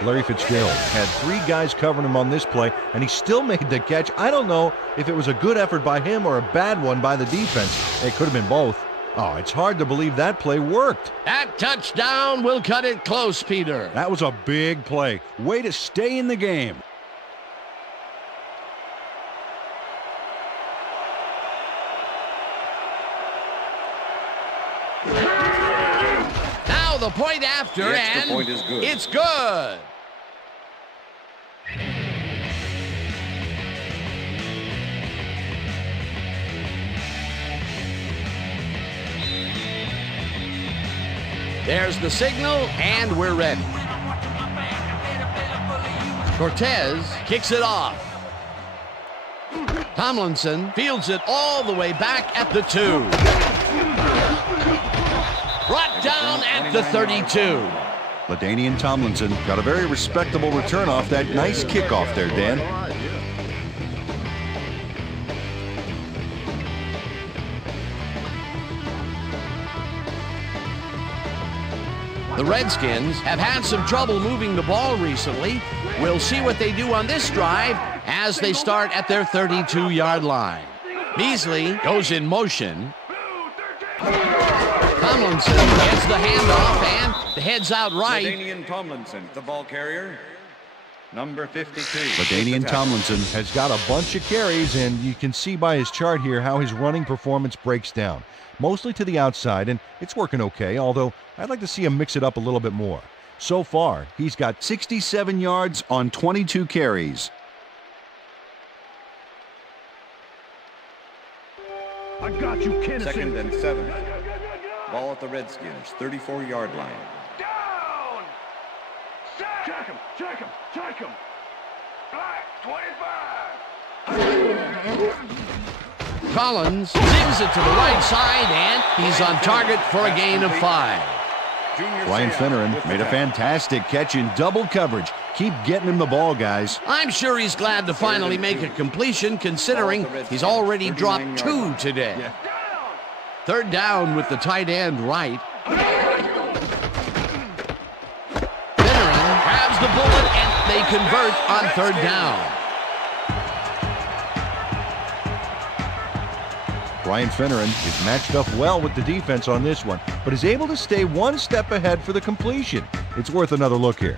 Larry Fitzgerald had 3 guys covering him on this play, and he still made the catch. I don't know if it was a good effort by him or a bad one by the defense. It could have been both. Oh, it's hard to believe that play worked. That touchdown will cut it close, Peter. That was a big play. Way to stay in the game. Now the point after, The extra and point is good. It's good. There's the signal, and we're ready. Cortez kicks it off. Tomlinson fields it all the way back at the 2. Brought down at the 32. LaDainian Tomlinson got a very respectable return off that nice kickoff there, Dan. The Redskins have had some trouble moving the ball recently. We'll see what they do on this drive as they start at their 32-yard line. Beasley goes in motion. Tomlinson gets the handoff and heads out right. LaDainian Tomlinson, the ball carrier. Number 52. LaDainian Tomlinson has got a bunch of carries, and you can see by his chart here how his running performance breaks down. Mostly to the outside, and it's working okay, although I'd like to see him mix it up a little bit more. So far, he's got 67 yards on 22 carries. I got you, Kennison. 2nd and 7. Ball at the Redskins, 34-yard line. Down! Check him, check him, check him. Black, 25. Collins zigs it to the right side, and he's on target for a gain of 5. Ryan Finneran made a fantastic catch in double coverage. Keep getting him the ball, guys. I'm sure he's glad to finally make a completion, considering he's already dropped 2 today. Yeah. 3rd down with the tight end right. Finneran grabs the bullet, and they convert on 3rd down. Ryan Finneran is matched up well with the defense on this one, but is able to stay one step ahead for the completion. It's worth another look here.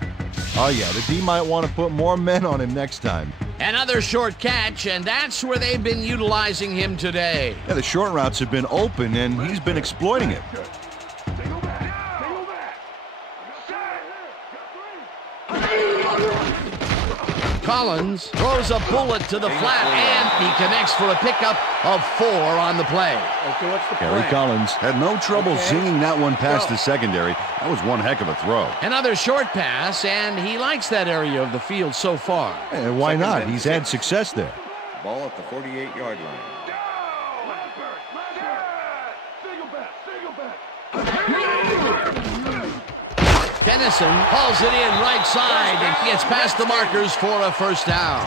Oh yeah, the D might want to put more men on him next time. Another short catch, and that's where they've been utilizing him today. Yeah, the short routes have been open, and he's been exploiting it. Single back, single back. Collins throws a bullet to the flat, and he connects for a pickup of 4 on the play. Okay, what's the Gary plan? Collins had no trouble zinging that one past the secondary. That was one heck of a throw. Another short pass, and he likes that area of the field so far. And why not? He's had success there. Ball at the 48-yard line. Single back, single back. Kennison hauls it in right side and gets past the markers for a 1st down.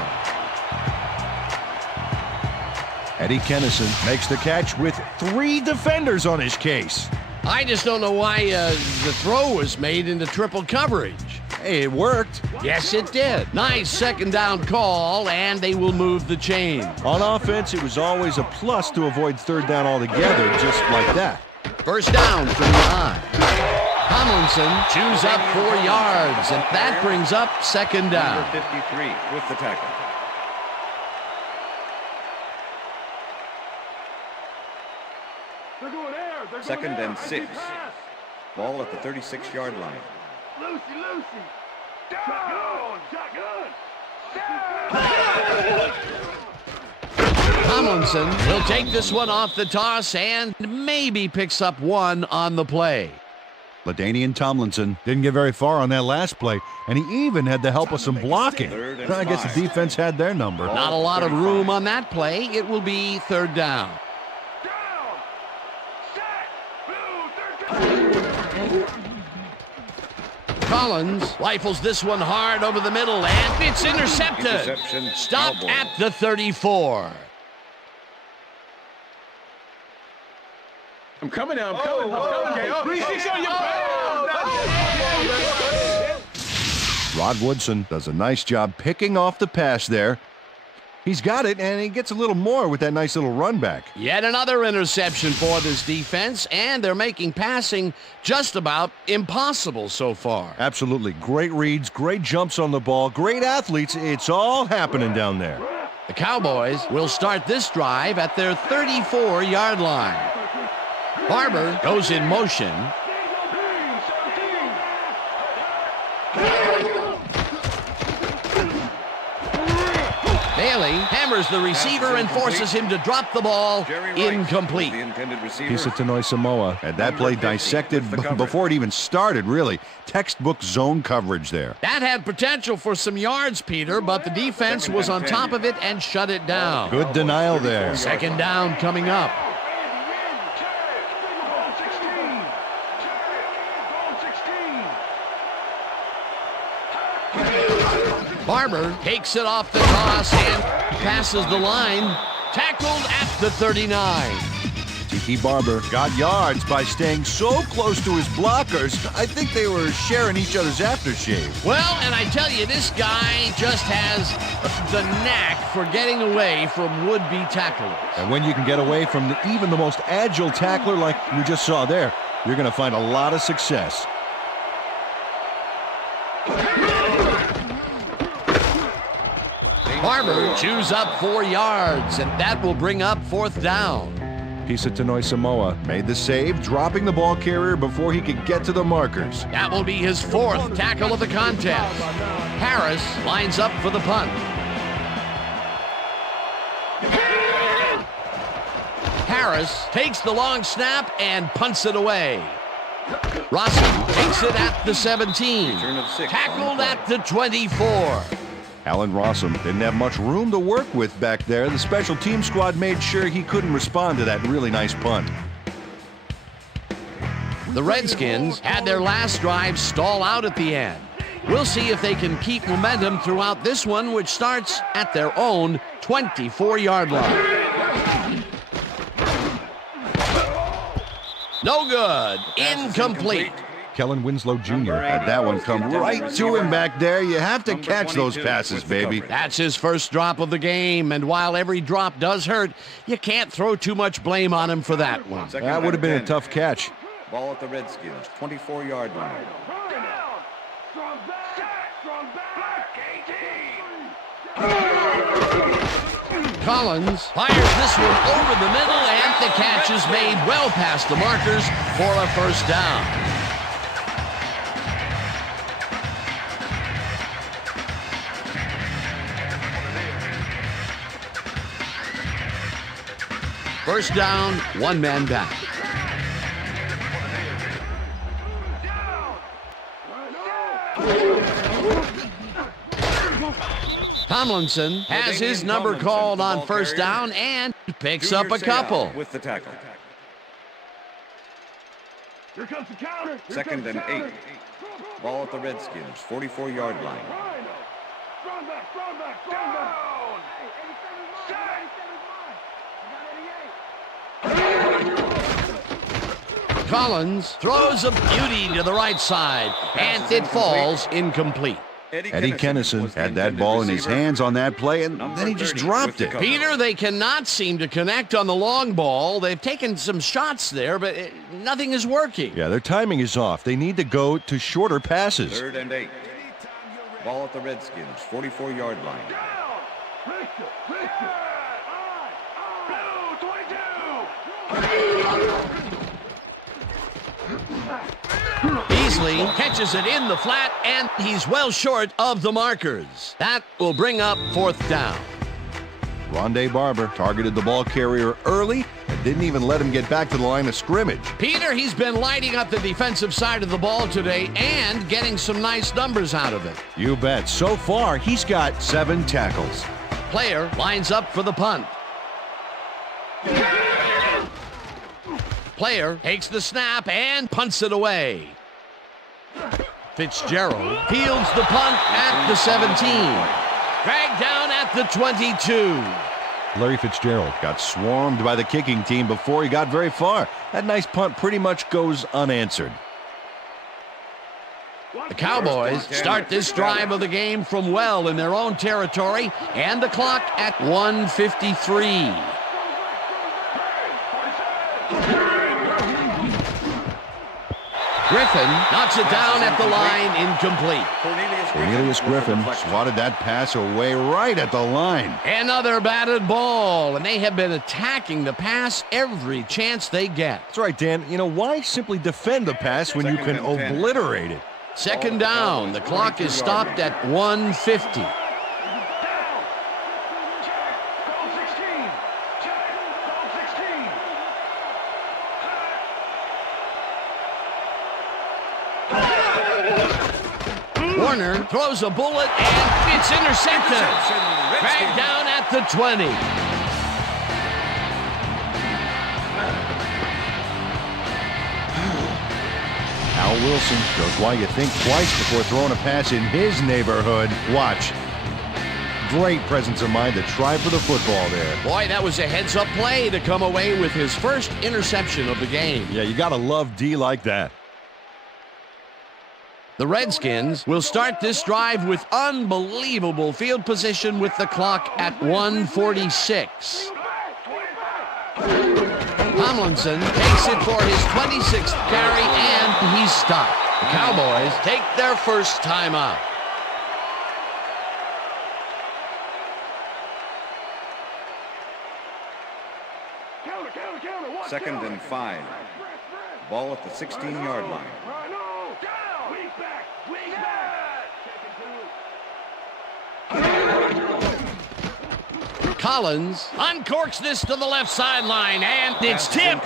Eddie Kennison makes the catch with 3 defenders on his case. I just don't know why the throw was made into triple coverage. Hey, it worked. Yes, it did. Nice 2nd down call, and they will move the chain. On offense, it was always a plus to avoid 3rd down altogether, just like that. 1st down from the line. Tomlinson chews up 4 yards, and that brings up 2nd down. Number 53 with the tackle. They're going air. They're going 2nd air. and 6. Ball at the 36-yard line. Lucy, Lucy. Shotgun, shotgun. Tomlinson will take this one off the toss and maybe picks up 1 on the play. LaDainian Tomlinson didn't get very far on that last play, and he even had the help of some blocking. I guess the defense had their number. Not a lot of room on that play. It will be 3rd down. Collins rifles this one hard over the middle, and it's intercepted. Interception. Stopped Cowboys. at the 34. I'm coming now. I'm coming. Okay. Rod Woodson does a nice job picking off the pass there. He's got it, and he gets a little more with that nice little run back. Yet another interception for this defense, and they're making passing just about impossible so far. Absolutely. Great reads, great jumps on the ball, great athletes. It's all happening down there. The Cowboys will start this drive at their 34-yard line. Barber goes in motion. Bailey hammers the receiver and forces him to drop the ball. Incomplete. Piece of Tanoi Samoa had that play dissected before it even started, really. Textbook zone coverage there. That had potential for some yards, Peter, but the defense was on top of it and shut it down. Good denial there. 2nd down coming up. Barber takes it off the toss and passes the line. Tackled at the 39. Tiki Barber got yards by staying so close to his blockers. I think they were sharing each other's aftershave. Well, and I tell you, this guy just has the knack for getting away from would-be tacklers. And when you can get away from even the most agile tackler like we just saw there, you're going to find a lot of success. Barber chews up 4 yards, and that will bring up 4th down. Pisatanoy Samoa made the save, dropping the ball carrier before he could get to the markers. That will be his 4th tackle of the contest. Harris lines up for the punt. Harris takes the long snap and punts it away. Rossi takes it at the 17. Tackled at the 24. Alan Rossum didn't have much room to work with back there. The special team squad made sure he couldn't respond to that really nice punt. The Redskins had their last drive stall out at the end. We'll see if they can keep momentum throughout this one, which starts at their own 24-yard line. No good. Incomplete. Kellen Winslow Jr. had that one come right to him back there. You have to catch those passes, baby. That's his first drop of the game, and while every drop does hurt, you can't throw too much blame on him for that one. That would have been a tough catch. Ball at the Redskins, 24-yard line. Collins fires this one over the middle, and the catch is made well past the markers for a 1st down. First down, 1 man back. Tomlinson has his number called on 1st down and picks up a couple. With the tackle. Here comes the counter. 2nd and 8. Ball at the Redskins, 44-yard line. Strong back, strong back, strong back. Collins throws a beauty to the right side, and it falls incomplete. Eddie Kennison had that ball in his hands on that play, and then he just dropped it. Peter, they cannot seem to connect on the long ball. They've taken some shots there, but nothing is working. Yeah, their timing is off. They need to go to shorter passes. 3rd and 8. Ball at the Redskins, 44-yard line. Beasley catches it in the flat, and he's well short of the markers. That will bring up 4th down. Rondé Barber targeted the ball carrier early and didn't even let him get back to the line of scrimmage. Peter, he's been lighting up the defensive side of the ball today and getting some nice numbers out of it. You bet. So far, he's got 7 tackles. Player lines up for the punt. Player takes the snap and punts it away. Fitzgerald fields the punt at the 17. Dragged down at the 22. Larry Fitzgerald got swarmed by the kicking team before he got very far. That nice punt pretty much goes unanswered. The Cowboys start this drive of the game from well in their own territory, and the clock at 1:53. Griffin knocks it down at the line, incomplete. Cornelius Griffin swatted that pass away right at the line. Another batted ball, and they have been attacking the pass every chance they get. That's right, Dan. You know, why simply defend the pass when you can obliterate it? 2nd down. The clock is stopped at 1:50. Warner throws a bullet, and it's intercepted. Dragged down at the 20. Al Wilson shows why you think twice before throwing a pass in his neighborhood. Watch. Great presence of mind to try for the football there. Boy, that was a heads-up play to come away with his first interception of the game. Yeah, you got to love D like that. The Redskins will start this drive with unbelievable field position with the clock at 1:46. Tomlinson takes it for his 26th carry, and he's stopped. The Cowboys take their first timeout. Second and 5. Ball at the 16-yard line. Collins uncorks this to the left sideline, and it's tipped.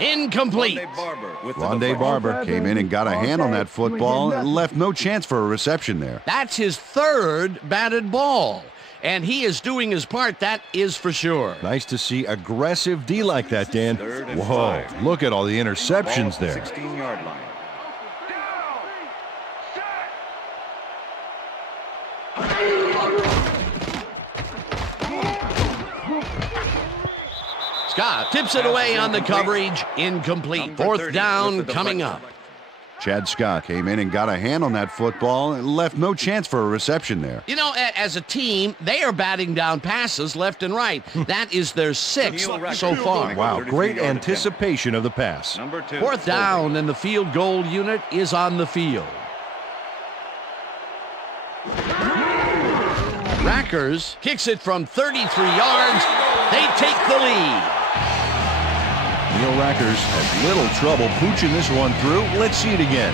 Incomplete. Rondé Barber came in and got a hand on that football and left no chance for a reception there. That's his third batted ball, and he is doing his part, that is for sure. Nice to see aggressive D like that, Dan. Whoa, look at all the interceptions there. 16-yard line. Scott tips it away on the coverage. Incomplete. Fourth down coming up. Chad Scott came in and got a hand on that football and left no chance for a reception there. You know, as a team, they are batting down passes left and right. That is their sixth so far. Wow, great anticipation of the pass. Fourth down, and the field goal unit is on the field. Rackers kicks it from 33 yards. They take the lead. Neil Rackers had little trouble pooching this one through. Let's see it again.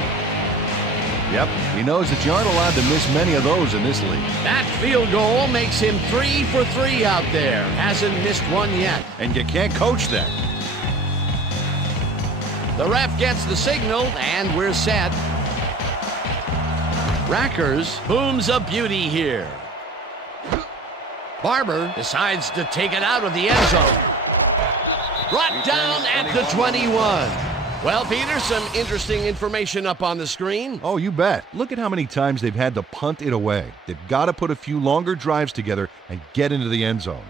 Yep, he knows that you aren't allowed to miss many of those in this league. That field goal makes him 3 for 3 out there. Hasn't missed one yet. And you can't coach that. The ref gets the signal, and we're set. Rackers booms a beauty here. Barber decides to take it out of the end zone. Brought down at the 21. Well, Peter, some interesting information up on the screen. Oh, you bet. Look at how many times they've had to punt it away. They've got to put a few longer drives together and get into the end zone.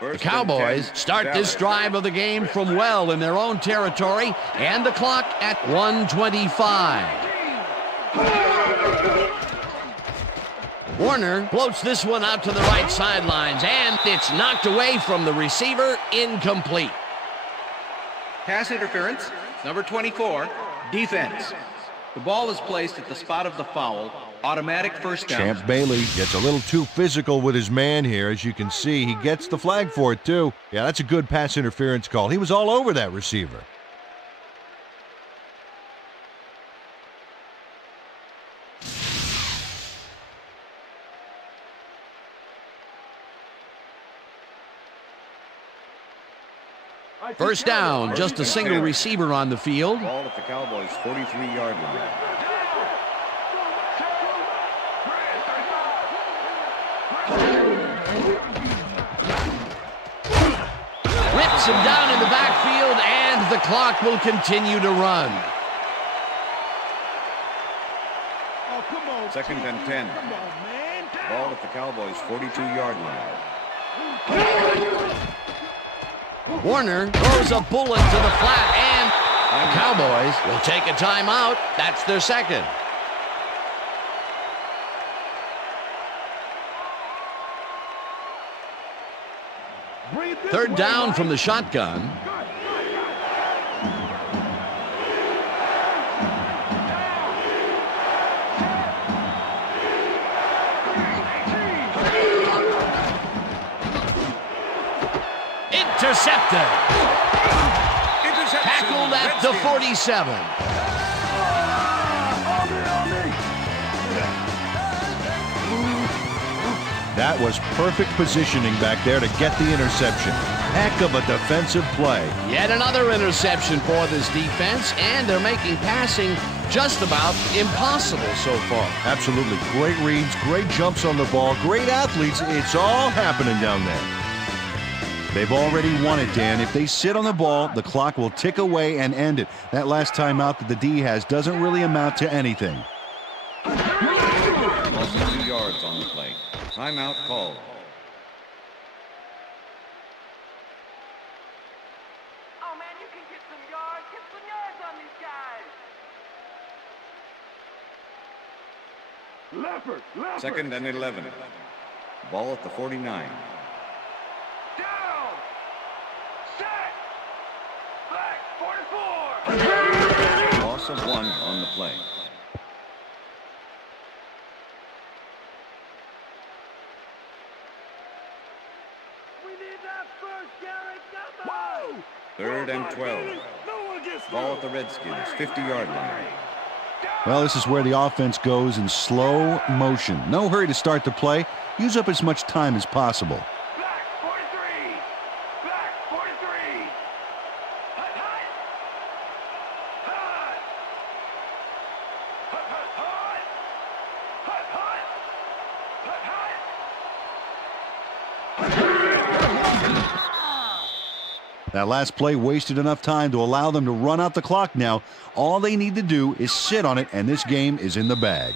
The Cowboys start this drive of the game from well in their own territory, and the clock at 1:25. Warner floats this one out to the right sidelines, and it's knocked away from the receiver, incomplete. Pass interference, number 24, defense. The ball is placed at the spot of the foul. Automatic first down. Champ Bailey gets a little too physical with his man here. As you can see, he gets the flag for it, too. Yeah, that's a good pass interference call. He was all over that receiver. First down, just a single receiver on the field. Ball at the Cowboys' 43-yard line. Whips him down in the backfield, and the clock will continue to run. Second and 10. Ball at the Cowboys' 42-yard line. Warner throws a bullet to the flat, and the Cowboys will take a timeout. That's their second. Third down from the shotgun. Intercepted. Tackled at the 47. That was perfect positioning back there to get the interception. Heck of a defensive play. Yet another interception for this defense, and they're making passing just about impossible so far. Absolutely. Great reads, great jumps on the ball, great athletes. It's all happening down there. They've already won it, Dan. If they sit on the ball, the clock will tick away and end it. That last timeout that the D has doesn't really amount to anything. Lost 2 yards on the play. Timeout called. Oh, man, you can get some yards. Get some yards on these guys. Leopard. Second and 11. Ball at the 49. Down. Set. Flag 44. Loss of 1 on the play. We need that first, Gary. Come on. Third and 12. No one gets Ball at the Redskins, 50-yard line. Well, this is where the offense goes in slow motion. No hurry to start the play. Use up as much time as possible. Black 43. Black 43. Hut, hut. Hut. Hut, hut, hut. Hut, hut. Hut, hut. That last play wasted enough time to allow them to run out the clock now. All they need to do is sit on it, and this game is in the bag.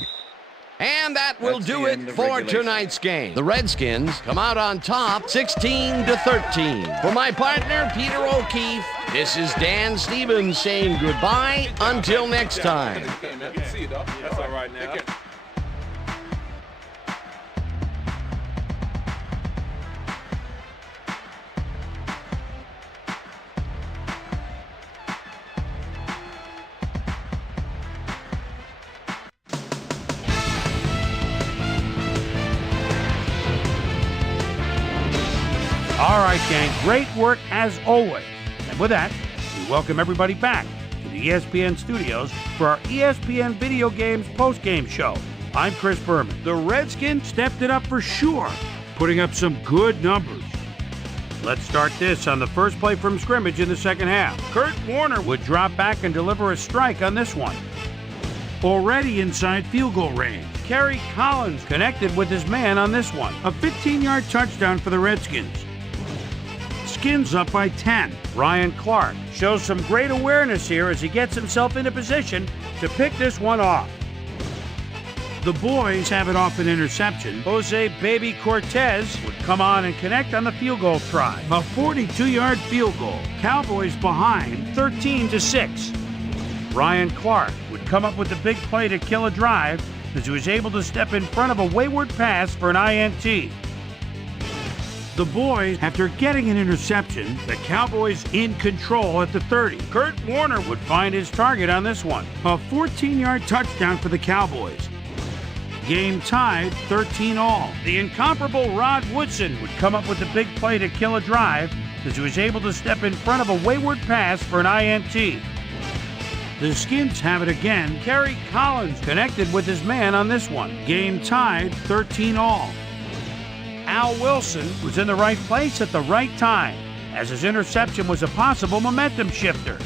And that will That's do the it end of for regulation. tonight's game. The Redskins come out on top 16-13. For my partner, Peter O'Keefe, this is Dan Stevens saying goodbye until next time. That's all right now. All right, gang, great work as always. And with that, we welcome everybody back to the ESPN studios for our ESPN Video Games postgame show. I'm Chris Berman. The Redskins stepped it up for sure, putting up some good numbers. Let's start this on the first play from scrimmage in the second half. Kurt Warner would drop back and deliver a strike on this one. Already inside field goal range, Kerry Collins connected with his man on this one. A 15-yard touchdown for the Redskins. Skins up by 10. Ryan Clark shows some great awareness here as he gets himself into position to pick this one off. The boys have it off an interception. Jose Baby Cortez would come on and connect on the field goal try. A 42-yard field goal. Cowboys behind 13-6. Ryan Clark would come up with the big play to kill a drive as he was able to step in front of a wayward pass for an INT. The boys, after getting an interception, the Cowboys in control at the 30. Kurt Warner would find his target on this one. A 14-yard touchdown for the Cowboys. Game tied 13-all. The incomparable Rod Woodson would come up with the big play to kill a drive as he was able to step in front of a wayward pass for an INT. The Skins have it again. Kerry Collins connected with his man on this one. Game tied 13-all. Al Wilson was in the right place at the right time, as his interception was a possible momentum shifter.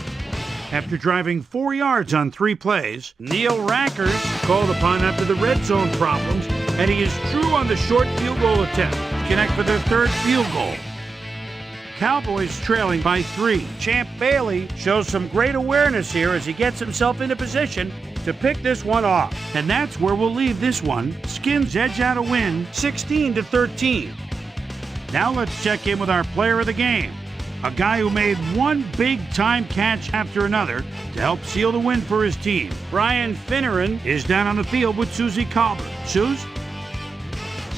After driving 4 yards on 3 plays, Neil Rackers called upon after the red zone problems, and he is true on the short field goal attempt to connect for their third field goal. Cowboys trailing by 3. Champ Bailey shows some great awareness here as he gets himself into position to pick this one off. And that's where we'll leave this one. Skins edge out a win, 16-13. Now let's check in with our player of the game, a guy who made one big-time catch after another to help seal the win for his team. Brian Finneran is down on the field with Susie Colbert. Suze?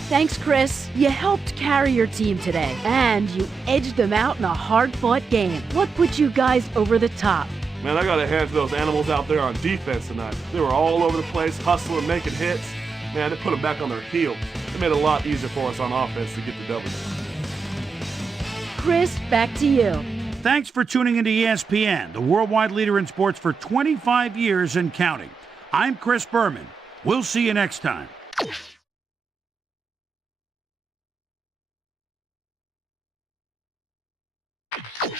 Thanks, Chris. You helped carry your team today, and you edged them out in a hard-fought game. What put you guys over the top? Man, I got to hand to those animals out there on defense tonight. They were all over the place, hustling, making hits. Man, they put them back on their heels. It made it a lot easier for us on offense to get the W. Chris, back to you. Thanks for tuning into ESPN, the worldwide leader in sports for 25 years and counting. I'm Chris Berman. We'll see you next time. you